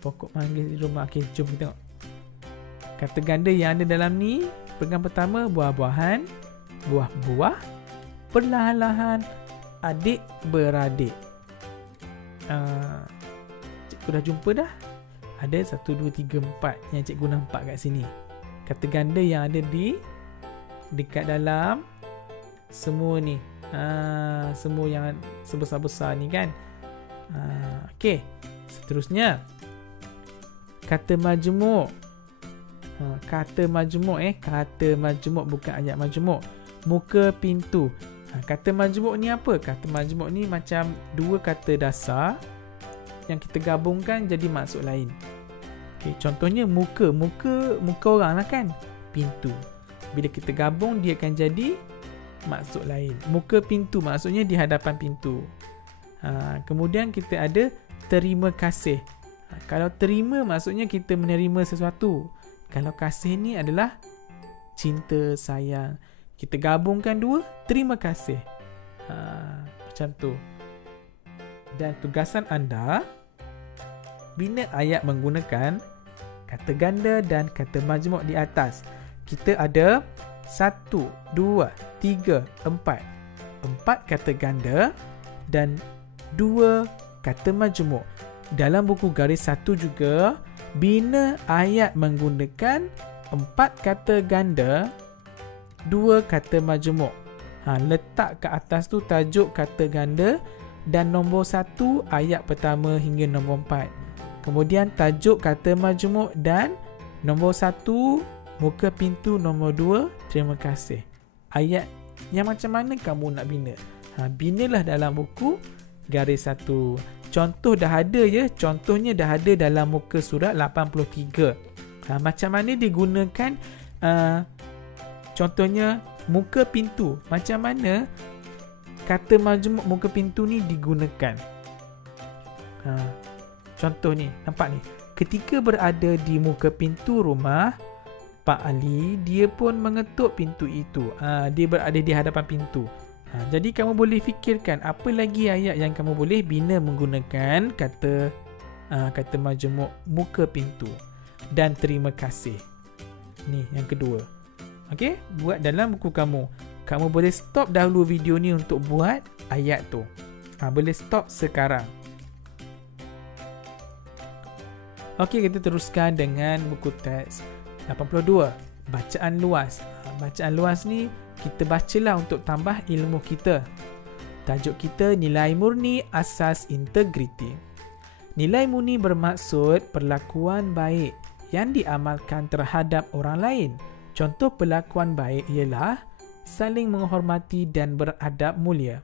pokok manggis di rumah. Okey, jom kita tengok. Kata ganda yang ada dalam ni, perenggan pertama buah-buahan, buah-buah, perlahan-lahan, adik-beradik. Cikgu dah jumpa dah. Ada 1, 2, 3, 4 yang cikgu nampak kat sini. Kata ganda yang ada dekat dalam semua ni. Semua yang sebesar-besar ni kan. Okey. Seterusnya, kata majmuk. Kata majmuk kata majmuk bukan ayat majmuk. Muka pintu. Kata majmuk ni apa? Kata majmuk ni macam dua kata dasar yang kita gabungkan jadi maksud lain. Okey, contohnya muka orang lah kan, pintu. Bila kita gabung dia akan jadi maksud lain. Muka pintu maksudnya di hadapan pintu. Kemudian kita ada terima kasih. Kalau terima maksudnya kita menerima sesuatu. Kalau kasih ni adalah cinta, sayang. Kita gabungkan dua, terima kasih. Macam tu. Dan tugasan anda, bina ayat menggunakan kata ganda dan kata majmuk di atas. Kita ada 1, 2, 3, 4. 4 kata ganda dan 2 kata majmuk. Dalam buku garis 1 juga, bina ayat menggunakan 4 kata ganda, 2 kata majmuk. Letak ke atas tu tajuk kata ganda dan nombor 1 ayat pertama hingga nombor 4. Kemudian tajuk kata majmuk dan nombor 1 Muka pintu nombor 2, terima kasih. Ayat yang macam mana kamu nak bina? Binalah dalam buku garis 1. Contoh dah ada ya. Contohnya dah ada dalam muka surat 83. Macam mana digunakan contohnya muka pintu. Macam mana kata majmuk muka pintu ni digunakan? Contoh ni, nampak ni. Ketika berada di muka pintu rumah Pak Ali, dia pun mengetuk pintu itu. Dia berada di hadapan pintu. Jadi kamu boleh fikirkan apa lagi ayat yang kamu boleh bina menggunakan kata majmuk muka pintu. Dan terima kasih. Ni yang kedua. Okey, buat dalam buku kamu. Kamu boleh stop dahulu video ni untuk buat ayat tu. Boleh stop sekarang. Okey, kita teruskan dengan buku teks 82. Bacaan luas. Bacaan luas ni kita bacalah untuk tambah ilmu kita. Tajuk kita nilai murni asas integriti. Nilai murni bermaksud perlakuan baik yang diamalkan terhadap orang lain. Contoh perlakuan baik ialah saling menghormati dan beradab mulia.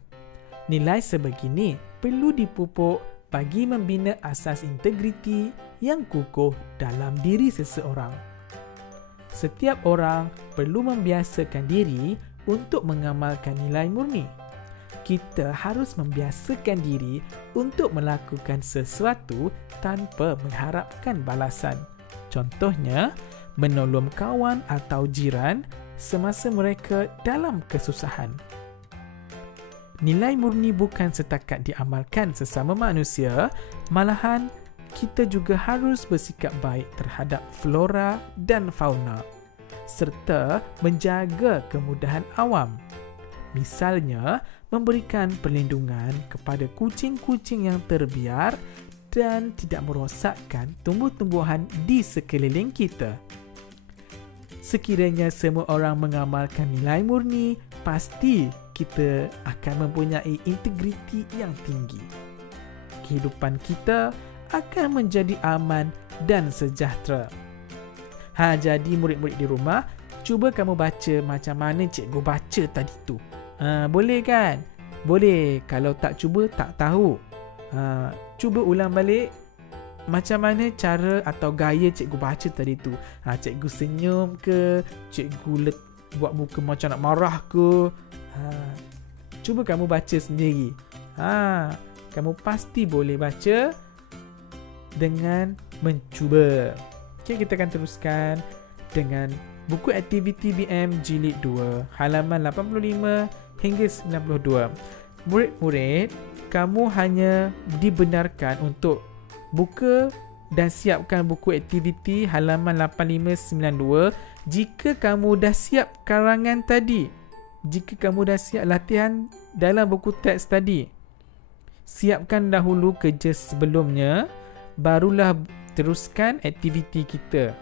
Nilai sebegini perlu dipupuk bagi membina asas integriti yang kukuh dalam diri seseorang. Setiap orang perlu membiasakan diri untuk mengamalkan nilai murni. Kita harus membiasakan diri untuk melakukan sesuatu tanpa mengharapkan balasan. Contohnya, menolong kawan atau jiran semasa mereka dalam kesusahan. Nilai murni bukan setakat diamalkan sesama manusia, malahan kita juga harus bersikap baik terhadap flora dan fauna serta menjaga kemudahan awam. Misalnya, memberikan perlindungan kepada kucing-kucing yang terbiar dan tidak merosakkan tumbuh-tumbuhan di sekeliling kita. Sekiranya semua orang mengamalkan nilai murni, pasti kita akan mempunyai integriti yang tinggi. Kehidupan kita akan menjadi aman dan sejahtera. Jadi murid-murid di rumah, cuba kamu baca macam mana cikgu baca tadi tu. Boleh kan? Boleh. Kalau tak cuba, tak tahu. Cuba ulang balik macam mana cara atau gaya cikgu baca tadi tu. Cikgu senyum ke? Cikgu buat muka macam nak marah ke? Cuba kamu baca sendiri. Kamu pasti boleh baca dengan mencuba. Okay, kita akan teruskan dengan buku aktiviti BM Jilid 2 halaman 85 hingga 92. Murid-murid, kamu hanya dibenarkan untuk buka dan siapkan buku aktiviti halaman 85-92 jika kamu dah siap karangan tadi. Jika kamu dah siap latihan dalam buku teks tadi. Siapkan dahulu kerja sebelumnya, barulah teruskan aktiviti kita.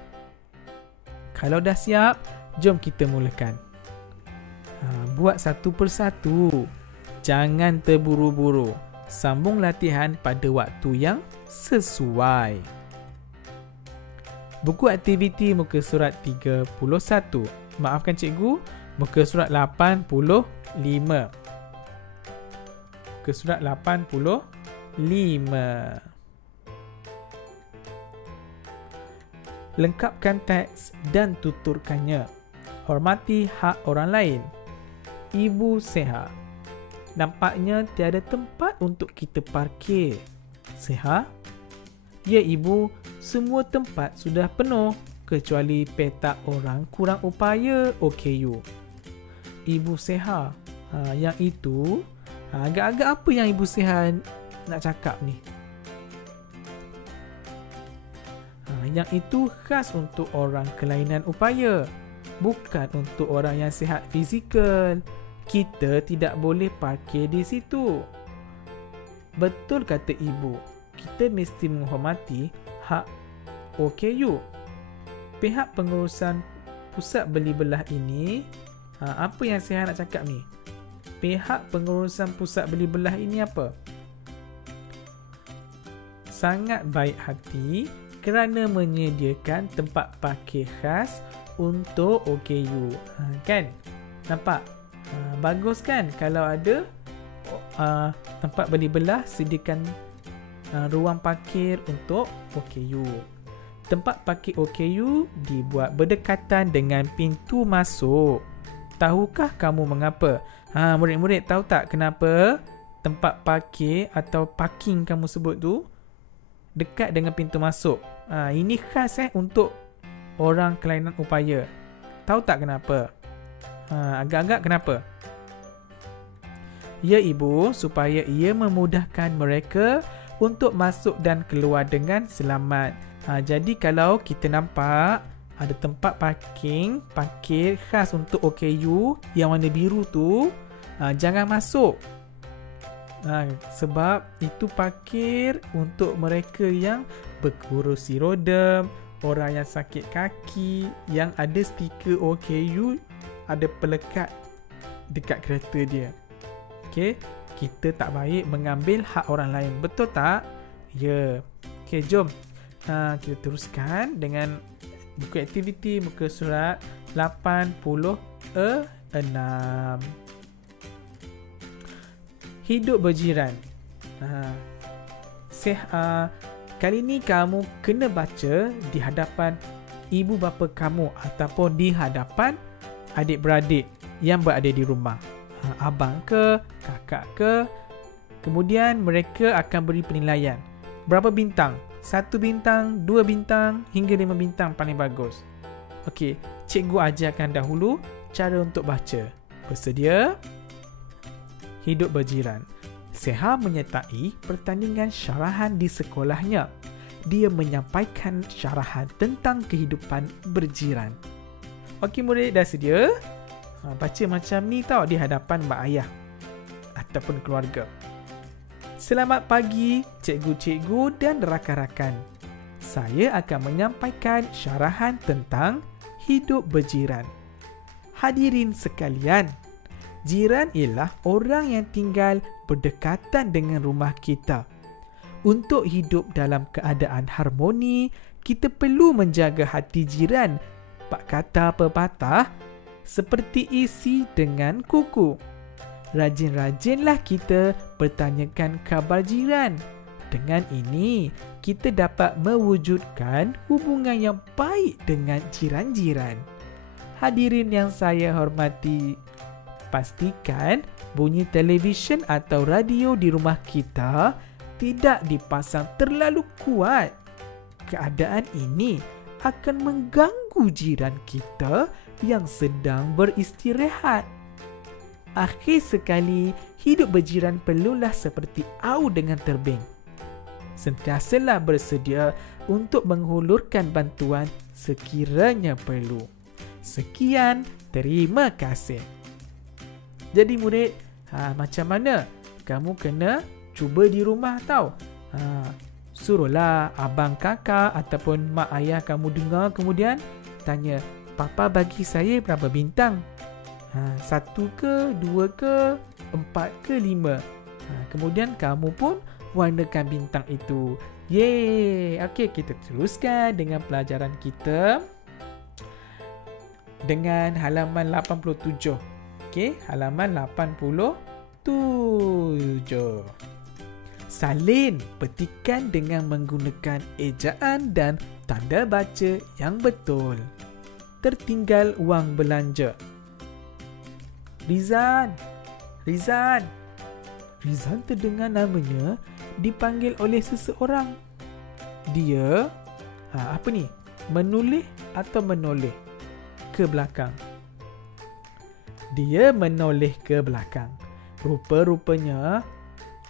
Kalau dah siap, jom kita mulakan. Buat satu persatu. Jangan terburu-buru. Sambung latihan pada waktu yang sesuai. Buku aktiviti muka surat 31. Maafkan cikgu, muka surat 85. Muka surat 85. Lengkapkan teks dan tuturkannya. Hormati hak orang lain. Ibu Seha. Nampaknya tiada tempat untuk kita parkir. Seha? Ya ibu, semua tempat sudah penuh kecuali petak orang kurang upaya OKU. Ibu Seha. Yang itu, agak-agak apa yang Ibu Seha nak cakap ni? Yang itu khas untuk orang kelainan upaya, bukan untuk orang yang sihat fizikal. Kita tidak boleh parkir di situ. Betul kata ibu, kita mesti menghormati hak OKU. Pihak pengurusan pusat beli belah ini, apa yang saya nak cakap ni? Pihak pengurusan pusat beli belah ini apa? Sangat baik hati kerana menyediakan tempat parkir khas untuk OKU. Kan? Nampak? Bagus kan kalau ada tempat beli belah sediakan ruang parkir untuk OKU. Tempat parkir OKU dibuat berdekatan dengan pintu masuk. Tahukah kamu mengapa? Murid-murid tahu tak kenapa tempat parkir atau parking kamu sebut tu dekat dengan pintu masuk? Ini khas untuk orang kelainan upaya. Tahu tak kenapa? Agak-agak kenapa? Ya ibu, supaya ia memudahkan mereka untuk masuk dan keluar dengan selamat. Jadi kalau kita nampak ada tempat parkir khas untuk OKU yang warna biru tu, jangan masuk. Sebab itu parkir untuk mereka yang berkerusi roda, orang yang sakit kaki, yang ada stiker OKU ada pelekat dekat kereta dia. Okey, kita tak baik mengambil hak orang lain, betul tak? Ya. Okey, jom kita teruskan dengan buku aktiviti muka surat 86. Hidup berjiran. Kali ni kamu kena baca di hadapan ibu bapa kamu ataupun di hadapan adik-beradik yang berada di rumah. Abang ke, kakak ke. Kemudian mereka akan beri penilaian. Berapa bintang? 1 bintang, 2 bintang hingga 5 bintang paling bagus. Okey, cikgu ajarkan dahulu cara untuk baca. Bersedia? Hidup berjiran. Seha menyertai pertandingan syarahan di sekolahnya. Dia menyampaikan syarahan tentang kehidupan berjiran. Okey murid, dah sedia? Baca macam ni tau di hadapan mak ayah ataupun keluarga. Selamat pagi cikgu-cikgu dan rakan-rakan. Saya akan menyampaikan syarahan tentang hidup berjiran. Hadirin sekalian, jiran ialah orang yang tinggal berdekatan dengan rumah kita. Untuk hidup dalam keadaan harmoni, kita perlu menjaga hati jiran. Pak kata pepatah, seperti isi dengan kuku. Rajin-rajinlah kita bertanyakan khabar jiran. Dengan ini, kita dapat mewujudkan hubungan yang baik dengan jiran-jiran. Hadirin yang saya hormati, pastikan bunyi televisyen atau radio di rumah kita tidak dipasang terlalu kuat. Keadaan ini akan mengganggu jiran kita yang sedang beristirahat. Akhir sekali, hidup berjiran perlulah seperti au dengan terbing. Sentiasalah bersedia untuk menghulurkan bantuan sekiranya perlu. Sekian, terima kasih. Jadi murid, macam mana? Kamu kena cuba di rumah tau. Suruhlah abang kakak ataupun mak ayah kamu dengar, kemudian tanya, Papa bagi saya berapa bintang? 1 ke, 2 ke, 4 ke, 5. Kemudian kamu pun warnakan bintang itu. Yeay! Okey, kita teruskan dengan pelajaran kita dengan halaman 87. Okey, halaman 87. Salin petikan dengan menggunakan ejaan dan tanda baca yang betul. Tertinggal wang belanja. Rizan terdengar namanya dipanggil oleh seseorang. Dia menoleh atau menoleh ke belakang. Dia menoleh ke belakang. Rupa-rupanya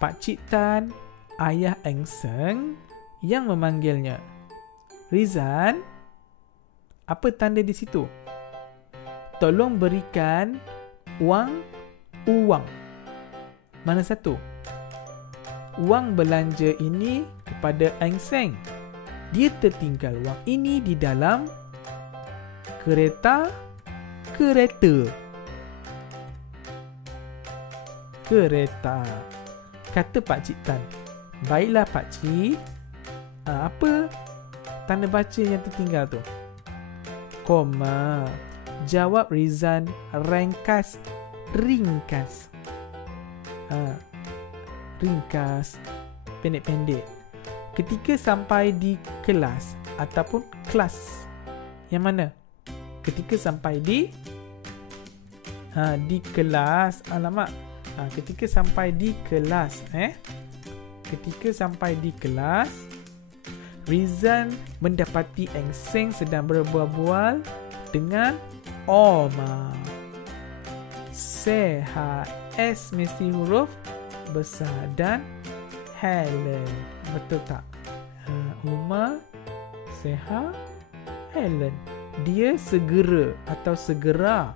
Pak Cik Tan, ayah Eng Seng yang memanggilnya. Rizan, apa tanda di situ? Tolong berikan uang. Mana satu? Wang belanja ini kepada Eng Seng. Dia tertinggal wang ini di dalam kereta. Kata Pak Cik Tan. Baiklah Pak Cik. Apa tanda baca yang tertinggal tu? koma. Jawab Rizan ringkas. Ringkas, pendek-pendek. Ketika sampai di kelas ataupun kelas. Yang mana? Ketika sampai di kelas. Alamak. Ketika sampai di kelas. Ketika sampai di kelas, Rizan mendapati Eng Seng sedang berbual-bual dengan Oma. Seha, S mesti huruf besar dan Helen. Betul tak? Oma, Seha, Helen. Dia segera atau segera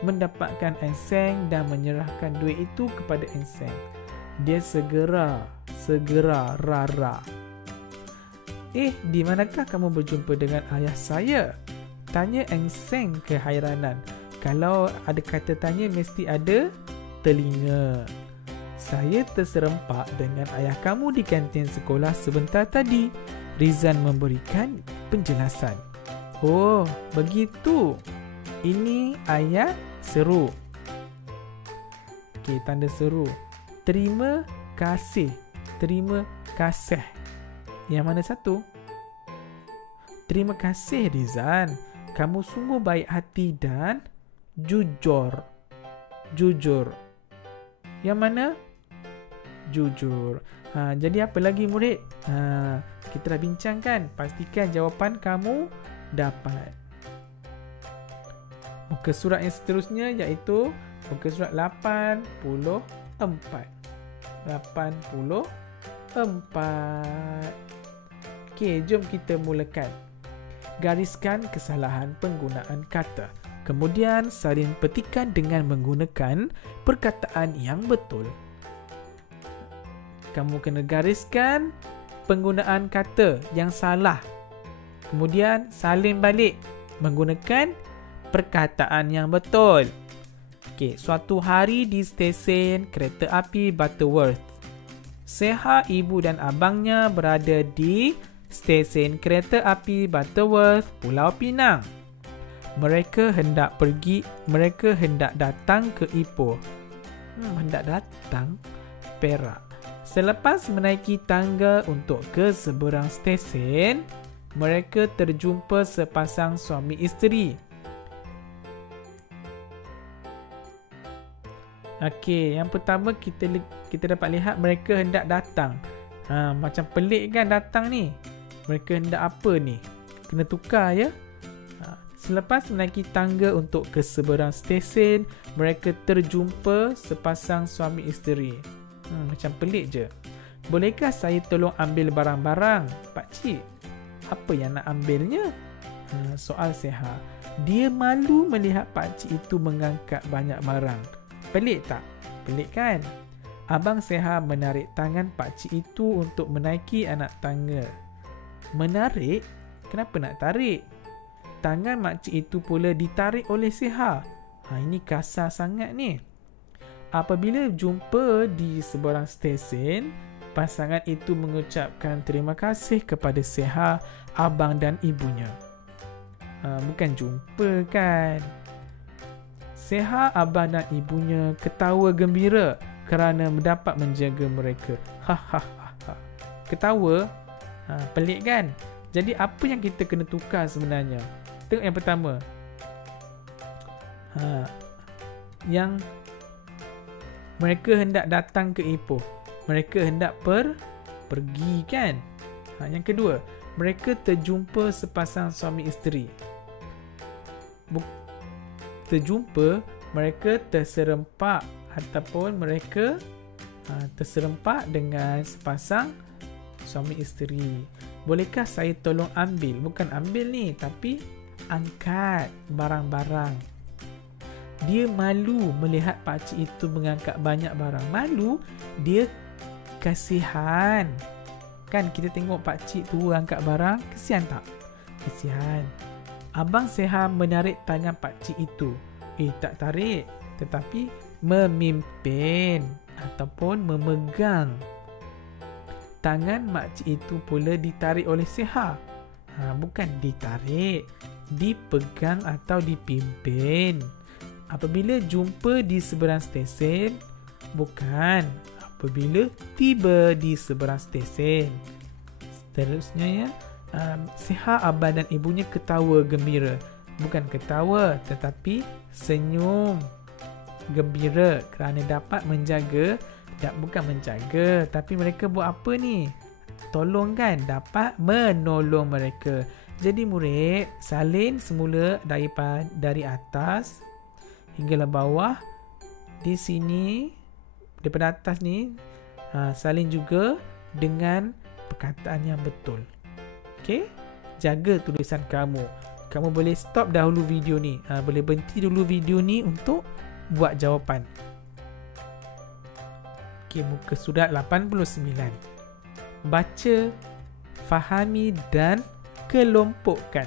mendapatkan Eng Seng dan menyerahkan duit itu kepada Eng Seng. Dia segera, Rara. Di manakah kamu berjumpa dengan ayah saya? Tanya Eng Seng keheranan. Kalau ada kata tanya, mesti ada telinga. Saya terserempak dengan ayah kamu di kantin sekolah sebentar tadi. Rizan memberikan penjelasan. Oh, begitu. Ini ayat seru. Okey, tanda seru. Terima kasih. Terima kasih. Yang mana satu? Terima kasih Rizan. Kamu sungguh baik hati dan jujur. Jujur. Yang mana? Jujur. Jadi apa lagi murid? Kita dah bincangkan. Pastikan jawapan kamu dapat. Muka surat yang seterusnya iaitu muka surat 84. 84. Okey, jom kita mulakan. Gariskan kesalahan penggunaan kata. Kemudian salin petikan dengan menggunakan perkataan yang betul. Kamu kena gariskan penggunaan kata yang salah. Kemudian salin balik menggunakan perkataan yang betul. Okey, suatu hari di stesen kereta api Butterworth, Seha, ibu dan abangnya berada di stesen kereta api Butterworth, Pulau Pinang. Mereka hendak datang ke Ipoh. Hendak datang Perak. Selepas menaiki tangga untuk ke seberang stesen, mereka terjumpa sepasang suami isteri. Okey, yang pertama kita dapat lihat mereka hendak datang. Macam pelik kan datang ni. Mereka hendak apa ni? Kena tukar ya. Selepas menaiki tangga untuk ke seberang stesen, mereka terjumpa sepasang suami isteri. Macam pelik je. Bolehkah saya tolong ambil barang-barang, pakcik? Apa yang nak ambilnya? Soal Seha. Dia malu melihat pakcik itu mengangkat banyak barang. Pelik tak? Pelik kan? Abang Seha menarik tangan pakcik itu untuk menaiki anak tangga. Menarik? Kenapa nak tarik? Tangan makcik itu pula ditarik oleh Seha. Ini kasar sangat ni. Apabila jumpa di seberang stesen, pasangan itu mengucapkan terima kasih kepada Seha, abang dan ibunya. Bukan jumpa kan? Seha, abang dan ibunya ketawa gembira kerana mendapat menjaga mereka. Ketawa? Pelik kan? Jadi apa yang kita kena tukar sebenarnya? Tengok yang pertama. Yang mereka hendak datang ke Ipoh. Mereka hendak pergi kan? Yang kedua, mereka terjumpa sepasang suami isteri. Terjumpa, mereka terserempak ataupun mereka terserempak dengan sepasang suami isteri. Bolehkah saya tolong ambil? Bukan ambil ni, tapi angkat barang-barang. Dia malu melihat pakcik itu mengangkat banyak barang. Malu, dia kasihan. Kan kita tengok pakcik tu angkat barang, kesian tak? Kesian. Abang Seha menarik tangan pakcik itu. Tak tarik, tetapi memimpin ataupun memegang. Tangan makcik itu pula ditarik oleh Seha. Bukan ditarik. dipegang atau dipimpin. Apabila jumpa di seberang stesen, bukan apabila tiba di seberang stesen. Seterusnya ya, Seha abah dan ibunya ketawa gembira. Bukan ketawa tetapi senyum gembira kerana dapat menjaga, bukan menjaga, tapi mereka buat apa ni? Tolong kan? Dapat menolong mereka. Jadi murid, salin semula dari atas hinggalah bawah. Di sini daripada atas ni, salin juga dengan perkataan yang betul. Okey? Jaga tulisan kamu. Kamu boleh stop dahulu video ni. Boleh berhenti dulu video ni untuk buat jawapan. Okey, muka surat 89. Baca, fahami dan kelompokkan.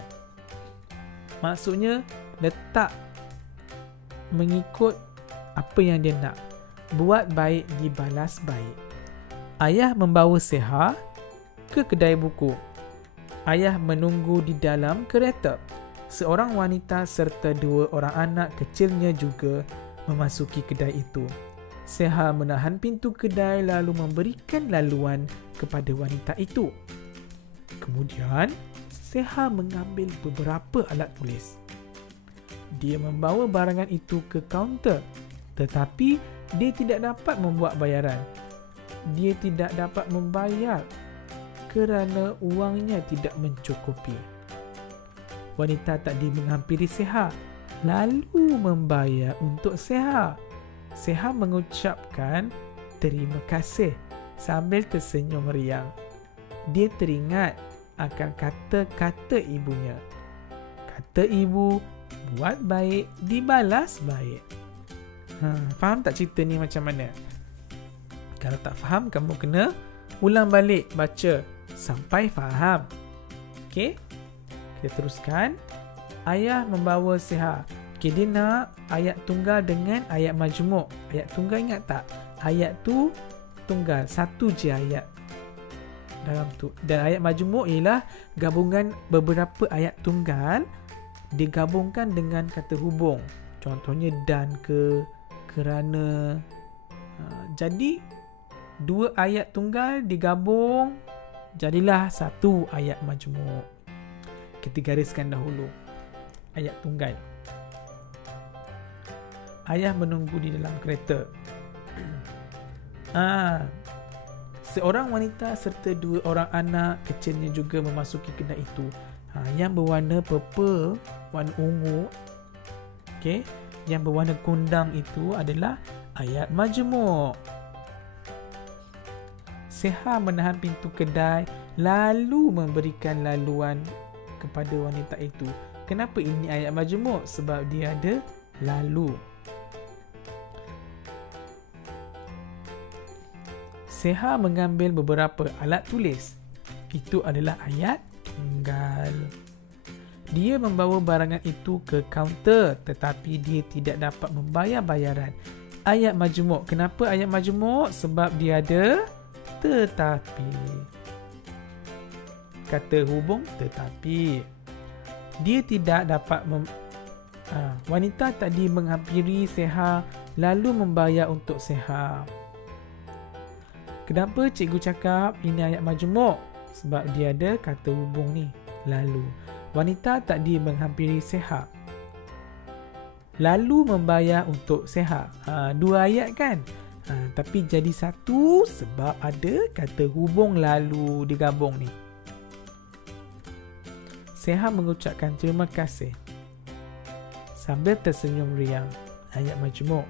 Maksudnya letak mengikut apa yang dia nak. Buat baik dibalas baik. Ayah membawa Seha ke kedai buku. Ayah menunggu di dalam kereta. Seorang wanita serta 2 orang anak kecilnya juga memasuki kedai itu. Seha menahan pintu kedai lalu memberikan laluan kepada wanita itu. Kemudian, Seha mengambil beberapa alat tulis. Dia membawa barangan itu ke kaunter, tetapi dia tidak dapat membuat bayaran. Dia tidak dapat membayar kerana wangnya tidak mencukupi. Wanita tadi menghampiri Seha lalu membayar untuk Seha. Seha mengucapkan terima kasih sambil tersenyum riang. Dia teringat akan kata-kata ibunya. Kata ibu, buat baik dibalas baik. Faham tak cerita ni macam mana? Kalau tak faham, kamu kena ulang balik baca sampai faham. Okey? Kita teruskan. Ayah membawa Seha. Okey, dia nak ayat tunggal dengan ayat majmuk. Ayat tunggal ingat tak? Ayat tu tunggal, satu je ayat dalam tu. Dan ayat majmuk ialah gabungan beberapa ayat tunggal digabungkan dengan kata hubung. Contohnya dan, ke, kerana. Jadi 2 ayat tunggal digabung jadilah satu ayat majmuk. Kita gariskan dahulu ayat tunggal. Ayah menunggu di dalam kereta. Seorang wanita serta 2 orang anak kecilnya juga memasuki kedai itu. Yang berwarna purple, warna ungu. Okey, yang berwarna kundang itu adalah ayat majmuk. Seha menahan pintu kedai lalu memberikan laluan kepada wanita itu. Kenapa ini ayat majmuk? Sebab dia ada lalu. Seha mengambil beberapa alat tulis. Itu adalah ayat tunggal. Dia membawa barangan itu ke kaunter tetapi dia tidak dapat membayar bayaran. Ayat majmuk. Kenapa ayat majmuk? Sebab dia ada tetapi. Kata hubung tetapi. Dia tidak dapat wanita tadi menghampiri Seha lalu membayar untuk Seha. Kenapa cikgu cakap ini ayat majmuk? Sebab dia ada kata hubung ni, lalu. Wanita tadi menghampiri Seha lalu membayar untuk Seha. 2 ayat kan? Tapi jadi satu sebab ada kata hubung lalu digabung ni. Seha mengucapkan terima kasih sambil tersenyum riang. Ayat majmuk.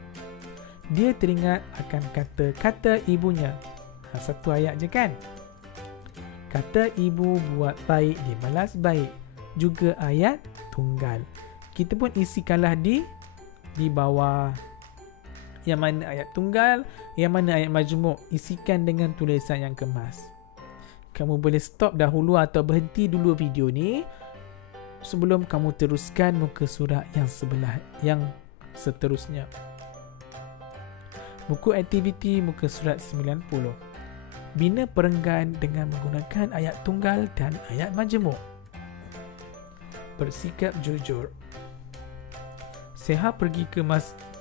Dia teringat akan kata-kata ibunya. Satu ayat je kan? Kata ibu buat baik dibalas baik. Juga ayat tunggal. Kita pun isikanlah di bawah. Yang mana ayat tunggal, yang mana ayat majmuk. Isikan dengan tulisan yang kemas. Kamu boleh stop dahulu atau berhenti dulu video ni sebelum kamu teruskan muka surat yang seterusnya. Buku aktiviti muka surat 90. Bina perenggan dengan menggunakan ayat tunggal dan ayat majmuk. bersikap jujur. Seha pergi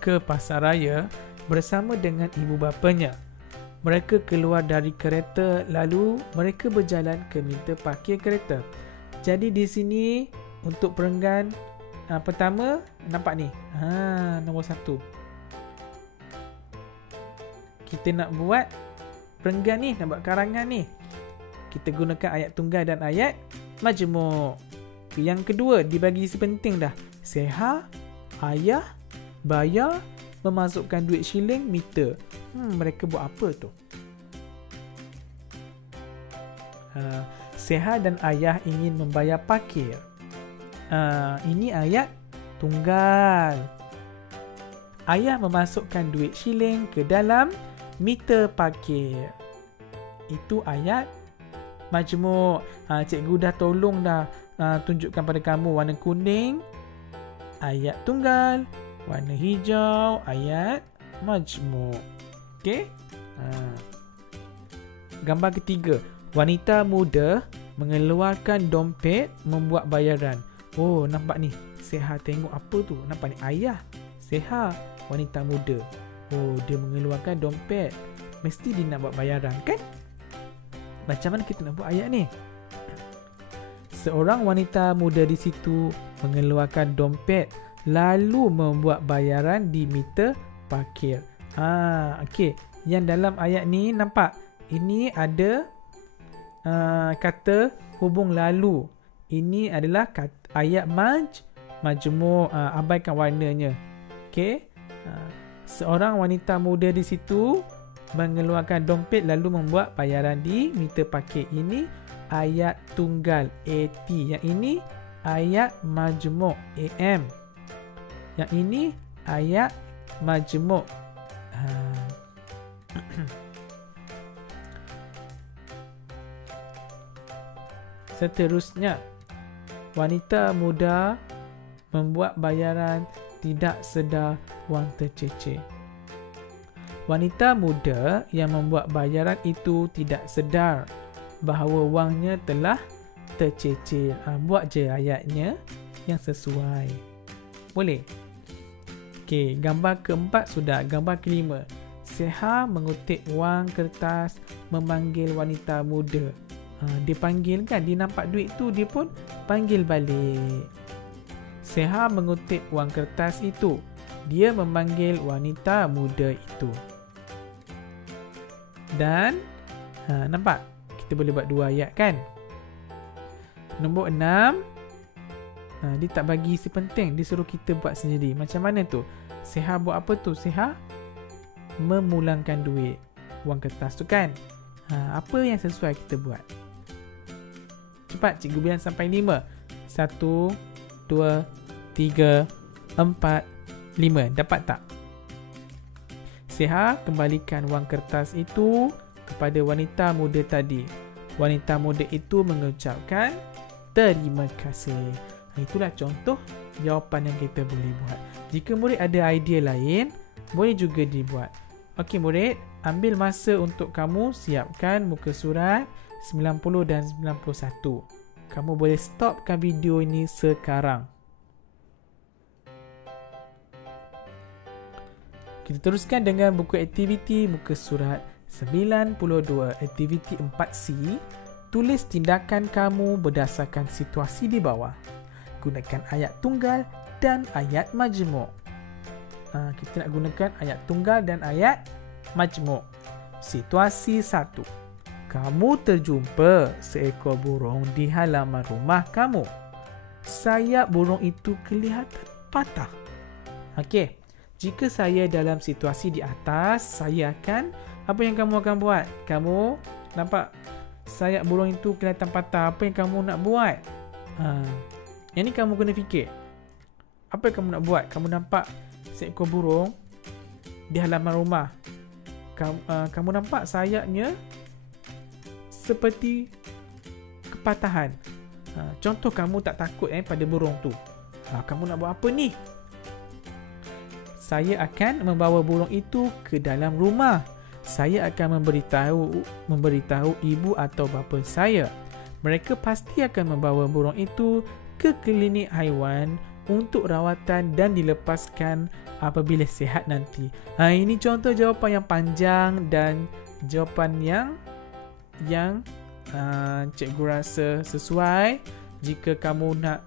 ke pasar raya bersama dengan ibu bapanya. Mereka keluar dari kereta lalu mereka berjalan ke meter parkir kereta. Jadi di sini untuk perenggan pertama nampak ni. Nombor 1. Kita nak buat perenggan ni, nak buat karangan ni. Kita gunakan ayat tunggal dan ayat majmuk. Yang kedua dibagi sepenting dah. Seha, ayah, bayar, memasukkan duit shilling, meter. Mereka buat apa tu? Seha dan ayah ingin membayar parkir. Ini ayat tunggal. Ayah memasukkan duit shilling ke dalam meter parkir. Itu ayat majmuk. Cikgu dah tolong dah tunjukkan pada kamu warna kuning ayat tunggal, warna hijau ayat majmuk. Okey? Gambar ketiga, wanita muda mengeluarkan dompet membuat bayaran. Oh, nampak ni. Seha tengok apa tu? Nampak ni ayah. Seha, wanita muda. Oh, dia mengeluarkan dompet. Mesti dia nak buat bayaran, kan? Macam mana kita nak buat ayat ni? Seorang wanita muda di situ mengeluarkan dompet lalu membuat bayaran di meter parkir. Okey. Yang dalam ayat ni nampak ini ada kata hubung lalu. Ini adalah ayat majmuk. Abaikan warnanya. Okey. Seorang wanita muda di situ mengeluarkan dompet lalu membuat bayaran di meter parkir. Ini ayat tunggal AT. Yang ini ayat majmuk AM. Yang ini ayat majmuk. Seterusnya, wanita muda membuat bayaran tidak sedar wang tercecer. Wanita muda yang membuat bayaran itu tidak sedar bahawa wangnya telah tercecer. Buat je ayatnya yang sesuai. Boleh? Okey, gambar keempat sudah. Gambar kelima. Seha mengutip wang kertas memanggil wanita muda. Dia panggil kan, dia nampak duit tu, dia pun panggil balik. Seha mengutip wang kertas itu. Dia memanggil wanita muda itu. Dan nampak? Kita boleh buat dua ayat kan? Nombor 6. Dia tak bagi isi penting. Dia suruh kita buat sendiri. Macam mana tu? Seha buat apa tu? Seha memulangkan duit wang kertas tu kan? Apa yang sesuai kita buat? Cepat, cikgu bilang sampai 5. 1, 2, 3, 4, 5. Dapat tak? Seha kembalikan wang kertas itu kepada wanita muda tadi. Wanita muda itu mengucapkan terima kasih. Itulah contoh jawapan yang kita boleh buat. Jika murid ada idea lain, boleh juga dibuat. Okey murid, ambil masa untuk kamu siapkan muka surat 90 dan 91. Kamu boleh stopkan video ini sekarang. Kita teruskan dengan buku aktiviti muka surat 92. Aktiviti 4C. Tulis tindakan kamu berdasarkan situasi di bawah. Gunakan ayat tunggal dan ayat majmuk. Kita nak gunakan ayat tunggal dan ayat majmuk. Situasi 1. Kamu terjumpa seekor burung di halaman rumah kamu. Sayap burung itu kelihatan patah. Okey. Jika saya dalam situasi di atas, saya akan, apa yang kamu akan buat? Kamu nampak sayap burung itu kelihatan patah. Apa yang kamu nak buat? Yang ni kamu kena fikir. Apa yang kamu nak buat? Kamu nampak seekor burung di halaman rumah. Kamu nampak sayapnya seperti kepatahan. Contoh kamu tak takut pada burung tu. Kamu nak buat apa ni? Saya akan membawa burung itu ke dalam rumah. Saya akan memberitahu ibu atau bapa saya. Mereka pasti akan membawa burung itu ke klinik haiwan untuk rawatan dan dilepaskan apabila sihat nanti. Ini contoh jawapan yang panjang dan jawapan yang cikgu rasa sesuai jika kamu nak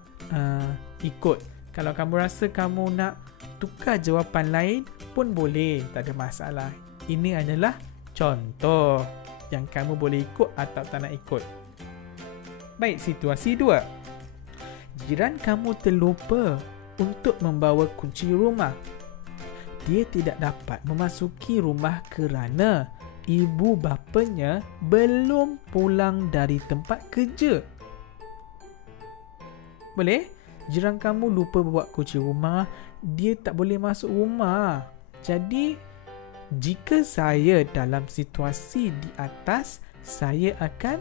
ikut. Kalau kamu rasa kamu nak tukar jawapan lain pun boleh, tak ada masalah. Ini adalah contoh yang kamu boleh ikut atau tak nak ikut. Baik, situasi 2. Jiran kamu terlupa untuk membawa kunci rumah. Dia tidak dapat memasuki rumah kerana ibu bapanya belum pulang dari tempat kerja. Boleh? Jiran kamu lupa bawa kunci rumah, dia tak boleh masuk rumah. Jadi, jika saya dalam situasi di atas, saya akan...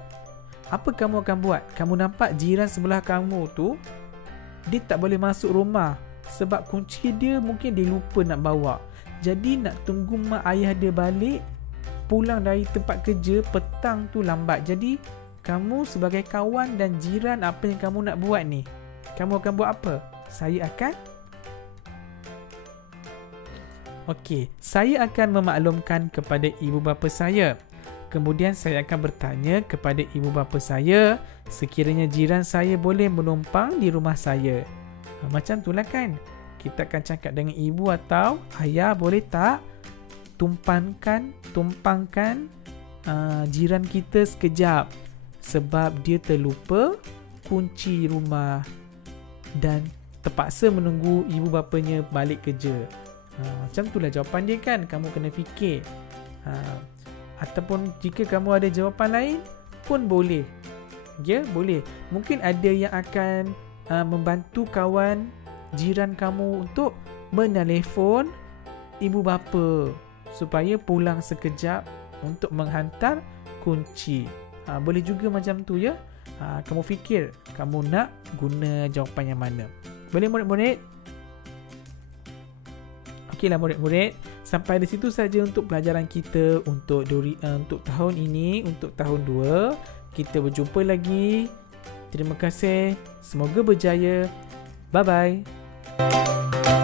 Apa kamu akan buat? Kamu nampak jiran sebelah kamu tu, dia tak boleh masuk rumah sebab kunci dia mungkin dia lupa nak bawa. Jadi nak tunggu mak ayah dia balik pulang dari tempat kerja petang tu lambat. Jadi kamu sebagai kawan dan jiran, apa yang kamu nak buat ni? Kamu akan buat apa? Saya akan memaklumkan kepada ibu bapa saya. Kemudian saya akan bertanya kepada ibu bapa saya sekiranya jiran saya boleh menumpang di rumah saya. Macam itulah kan. Kita akan cakap dengan ibu atau ayah, boleh tak tumpangkan jiran kita sekejap sebab dia terlupa kunci rumah dan terpaksa menunggu ibu bapanya balik kerja. Macam itulah jawapan dia kan. Kamu kena fikir. Ataupun jika kamu ada jawapan lain pun boleh. Ya, boleh. Mungkin ada yang akan membantu kawan jiran kamu untuk menelefon ibu bapa supaya pulang sekejap untuk menghantar kunci. Boleh juga macam tu ya. Kamu fikir kamu nak guna jawapan yang mana. Boleh murid-murid? Okeylah murid-murid, sampai di situ saja untuk pelajaran kita untuk tahun ini, untuk tahun 2. Kita berjumpa lagi. Terima kasih. Semoga berjaya. Bye-bye.